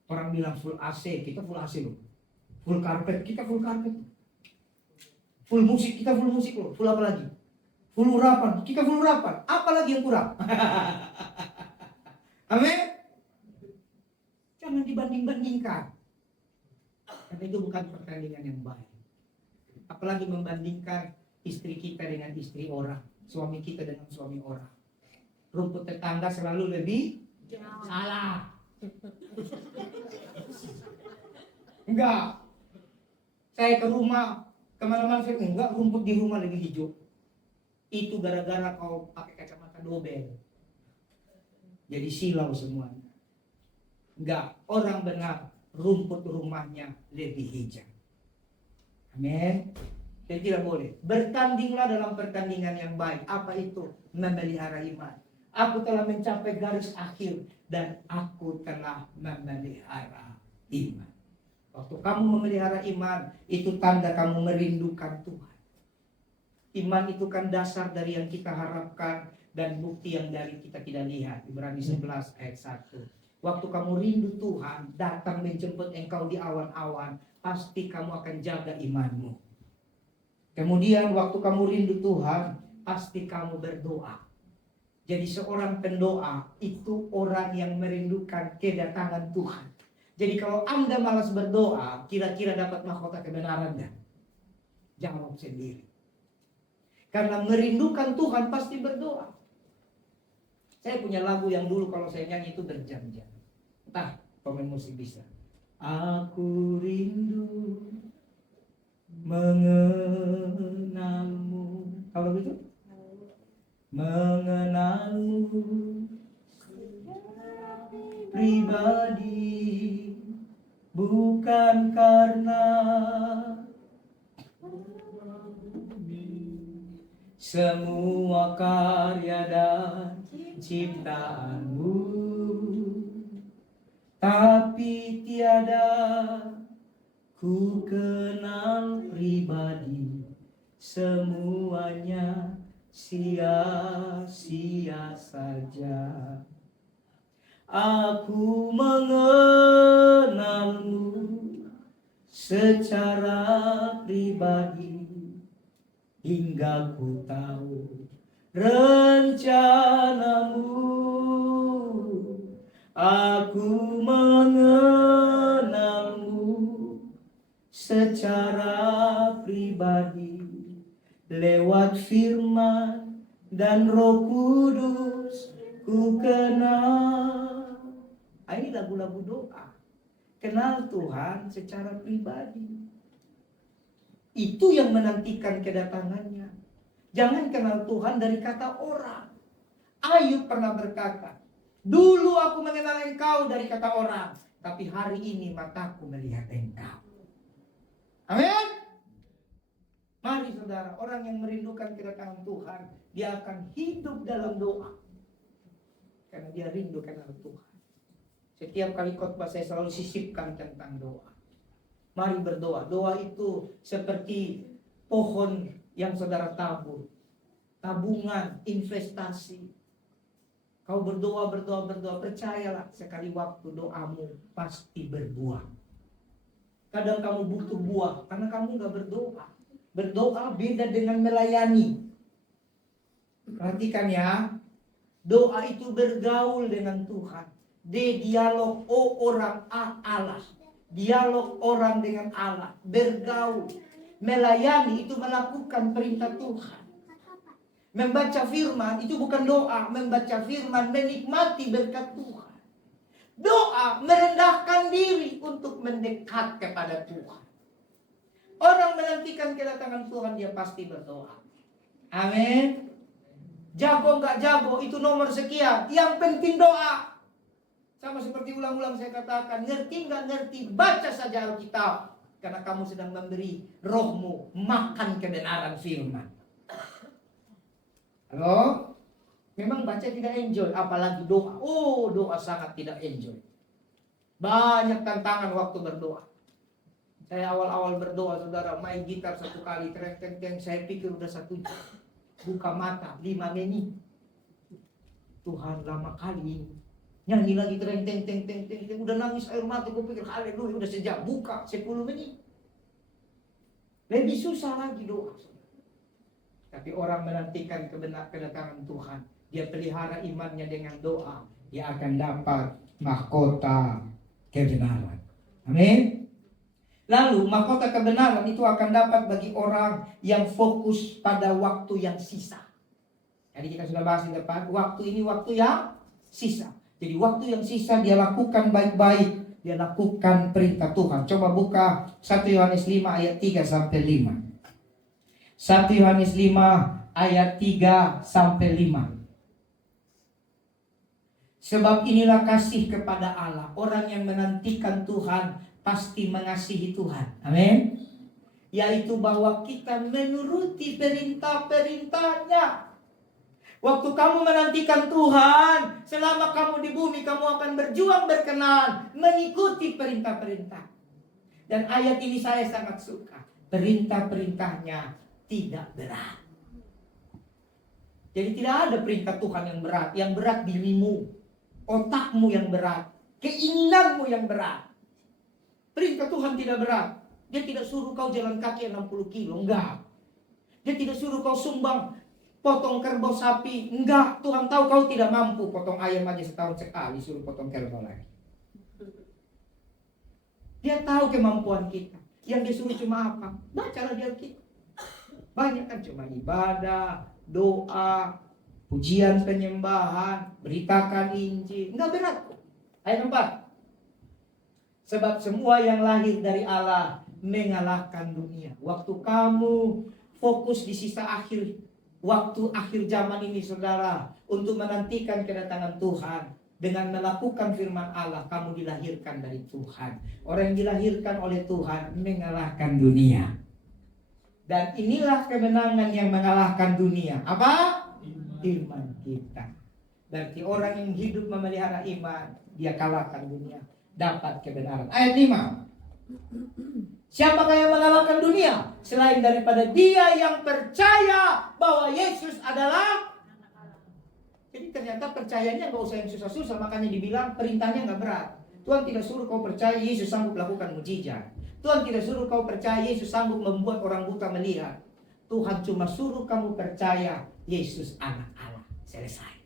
Orang bilang full AC, kita full AC loh. Full karpet, kita full karpet. Full musik, kita full musik loh. Full apa lagi? Full urapan, kita full urapan. Apa lagi yang kurang? Amin. Jangan dibanding-bandingkan. Karena itu bukan pertandingan yang baik. Apalagi membandingkan istri kita dengan istri orang, suami kita dengan suami orang. Rumput tetangga selalu lebih salah. Enggak. Saya ke rumah, kemana-mana saya enggak, rumput di rumah lebih hijau. Itu gara-gara kau pakai kacamata dobel. Jadi silau semuanya. Enggak, orang benar rumput rumahnya lebih hijau. Amin. Jadi tidak boleh. Bertandinglah dalam pertandingan yang baik. Apa itu? Memelihara iman. Aku telah mencapai garis akhir dan aku telah memelihara iman. Waktu kamu memelihara iman, itu tanda kamu merindukan Tuhan. Iman itu kan dasar dari yang kita harapkan dan bukti yang dari kita tidak lihat. Ibrani 11 ayat 1. Waktu kamu rindu Tuhan, datang menjemput engkau di awan-awan, pasti kamu akan jaga imanmu. Kemudian waktu kamu rindu Tuhan, pasti kamu berdoa. Jadi seorang pendoa itu orang yang merindukan kedatangan Tuhan. Jadi kalau Anda malas berdoa, kira-kira dapat mahkota kebenaran enggak? Jawab sendiri. Karena merindukan Tuhan pasti berdoa. Saya punya lagu yang dulu kalau saya nyanyi itu berjam-jam. Entah pemain musik bisa. Aku rindu mengenalmu. Kalau begitu? Mengenalmu pribadi, bukan karena semua karya dan ciptaanmu, tapi tiada ku kenal pribadi, semuanya sia-sia saja. Aku mengenalmu secara pribadi, hingga ku tahu rencanamu. Aku mengenalmu secara pribadi, lewat firman dan Roh Kudus ku kenal. Ini lagu-lagu doa. Kenal Tuhan secara pribadi. Itu yang menantikan kedatangannya. Jangan kenal Tuhan dari kata orang. Ayub pernah berkata, dulu aku mengenal engkau dari kata orang, tapi hari ini mataku melihat engkau. Amin. Mari saudara, orang yang merindukan kedatangan Tuhan, dia akan hidup dalam doa. Karena dia rindu kenal Tuhan. Setiap kali khotbah saya selalu sisipkan tentang doa. Mari berdoa. Doa itu seperti pohon yang saudara tabur. Tabungan, investasi. Kau berdoa, percayalah sekali waktu doamu pasti berbuah. Kadang kamu butuh buah karena kamu gak berdoa. Berdoa beda dengan melayani. Perhatikan ya, doa itu bergaul dengan Tuhan. Dialog orang Allah. Dialog orang dengan Allah. Bergaul. Melayani itu melakukan perintah Tuhan. Membaca firman itu bukan doa. Membaca firman menikmati berkat Tuhan. Doa merendahkan diri untuk mendekat kepada Tuhan. Orang menantikan kedatangan Tuhan, dia pasti berdoa. Amin. Jago nggak jago itu nomor sekian. Yang penting doa. Sama seperti ulang-ulang saya katakan, ngerti nggak ngerti, baca saja Alkitab. Karena kamu sedang memberi rohmu makan kebenaran firman. Halo? Memang baca tidak enjoy, apalagi doa. Oh, doa sangat tidak enjoy. Banyak tantangan waktu berdoa. Saya awal-awal berdoa, saudara, main gitar 1 kali, tereng-tereng, saya pikir udah 1 jam. Buka mata, 5 menit. Tuhan, lama kali ini. Nyanyi lagi, tereng-tereng, udah nangis air mata, gue pikir, haleluya, udah sejam. Buka, 10 menit. Lebih susah lagi doa. Tapi orang menantikan kedatangan Tuhan. Dia pelihara imannya dengan doa. Dia akan dapat mahkota kebenaran. Amin. Lalu mahkota kebenaran itu akan dapat bagi orang yang fokus pada waktu yang sisa. Jadi kita sudah bahas di depan, waktu ini waktu yang sisa. Jadi waktu yang sisa dia lakukan baik-baik. Dia lakukan perintah Tuhan. Coba buka 1 Yohanes 5 ayat 3 sampai 5. 1 Yohanes 5 ayat 3 sampai 5. Sebab inilah kasih kepada Allah. Orang yang menantikan Tuhan pasti mengasihi Tuhan. Amin. Yaitu bahwa kita menuruti perintah-perintahnya. Waktu kamu menantikan Tuhan, selama kamu di bumi, kamu akan berjuang berkenan, mengikuti perintah-perintah. Dan ayat ini saya sangat suka. Perintah-perintahnya tidak berat. Jadi tidak ada perintah Tuhan yang berat. Yang berat dirimu, otakmu yang berat, keinginanmu yang berat. Perintah Tuhan tidak berat. Dia tidak suruh kau jalan kaki 60 kilo, enggak. Dia tidak suruh kau sumbang potong kerbau sapi, enggak. Tuhan tahu kau tidak mampu potong ayam aja setahun sekali, suruh potong kerbau lagi. Dia tahu kemampuan kita. Yang disuruh cuma apa? Bacalah di Alkitab. Banyak kan cuma ibadah, doa, pujian penyembahan, beritakan Injil. Enggak berat kok. Ayat 4. Sebab semua yang lahir dari Allah mengalahkan dunia. Waktu kamu fokus di sisa akhir, waktu akhir zaman ini, saudara, untuk menantikan kedatangan Tuhan, dengan melakukan firman Allah, kamu dilahirkan dari Tuhan. Orang yang dilahirkan oleh Tuhan mengalahkan dunia. Dan inilah kemenangan yang mengalahkan dunia. Apa? Iman kita. Berarti orang yang hidup memelihara iman, dia kalahkan dunia, dapat kebenaran. Ayat 5. Siapakah yang mengalahkan dunia? Selain daripada dia yang percaya bahwa Yesus adalah. Jadi ternyata percayanya gak usah yang susah-susah. Makanya dibilang perintahnya gak berat. Tuhan tidak suruh kau percaya Yesus sanggup melakukan mujizat. Tuhan tidak suruh kau percaya Yesus sanggup membuat orang buta melihat. Tuhan cuma suruh kamu percaya Yesus anak Allah. Selesai.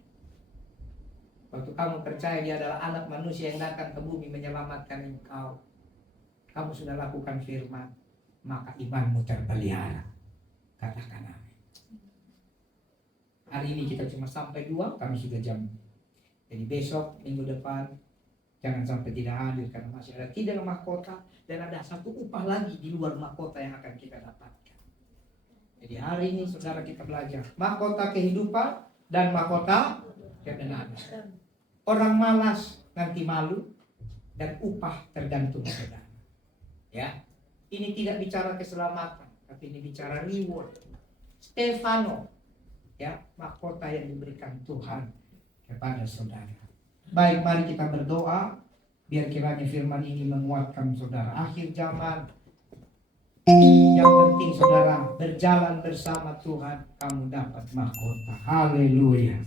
Waktu kamu percaya dia adalah anak manusia yang datang ke bumi menyelamatkan engkau, kamu sudah lakukan firman, maka imanmu terpelihara. Katakan amin. Hari ini kita cuma sampai 2, kami sudah jam. Jadi besok, minggu depan, jangan sampai tidak hadir karena masih ada 3 mahkota dan ada 1 upah lagi di luar mahkota yang akan kita dapatkan. Jadi hari ini saudara kita belajar mahkota kehidupan dan mahkota kebenaran. Orang malas nanti malu dan upah tergantung saudara. Ya, ini tidak bicara keselamatan, tapi ini bicara reward. Stefano, ya, mahkota yang diberikan Tuhan kepada saudara. Baik, mari kita berdoa biar kiranya firman ini menguatkan saudara. Akhir zaman, yang penting saudara berjalan bersama Tuhan, kamu dapat mahkota. Haleluya.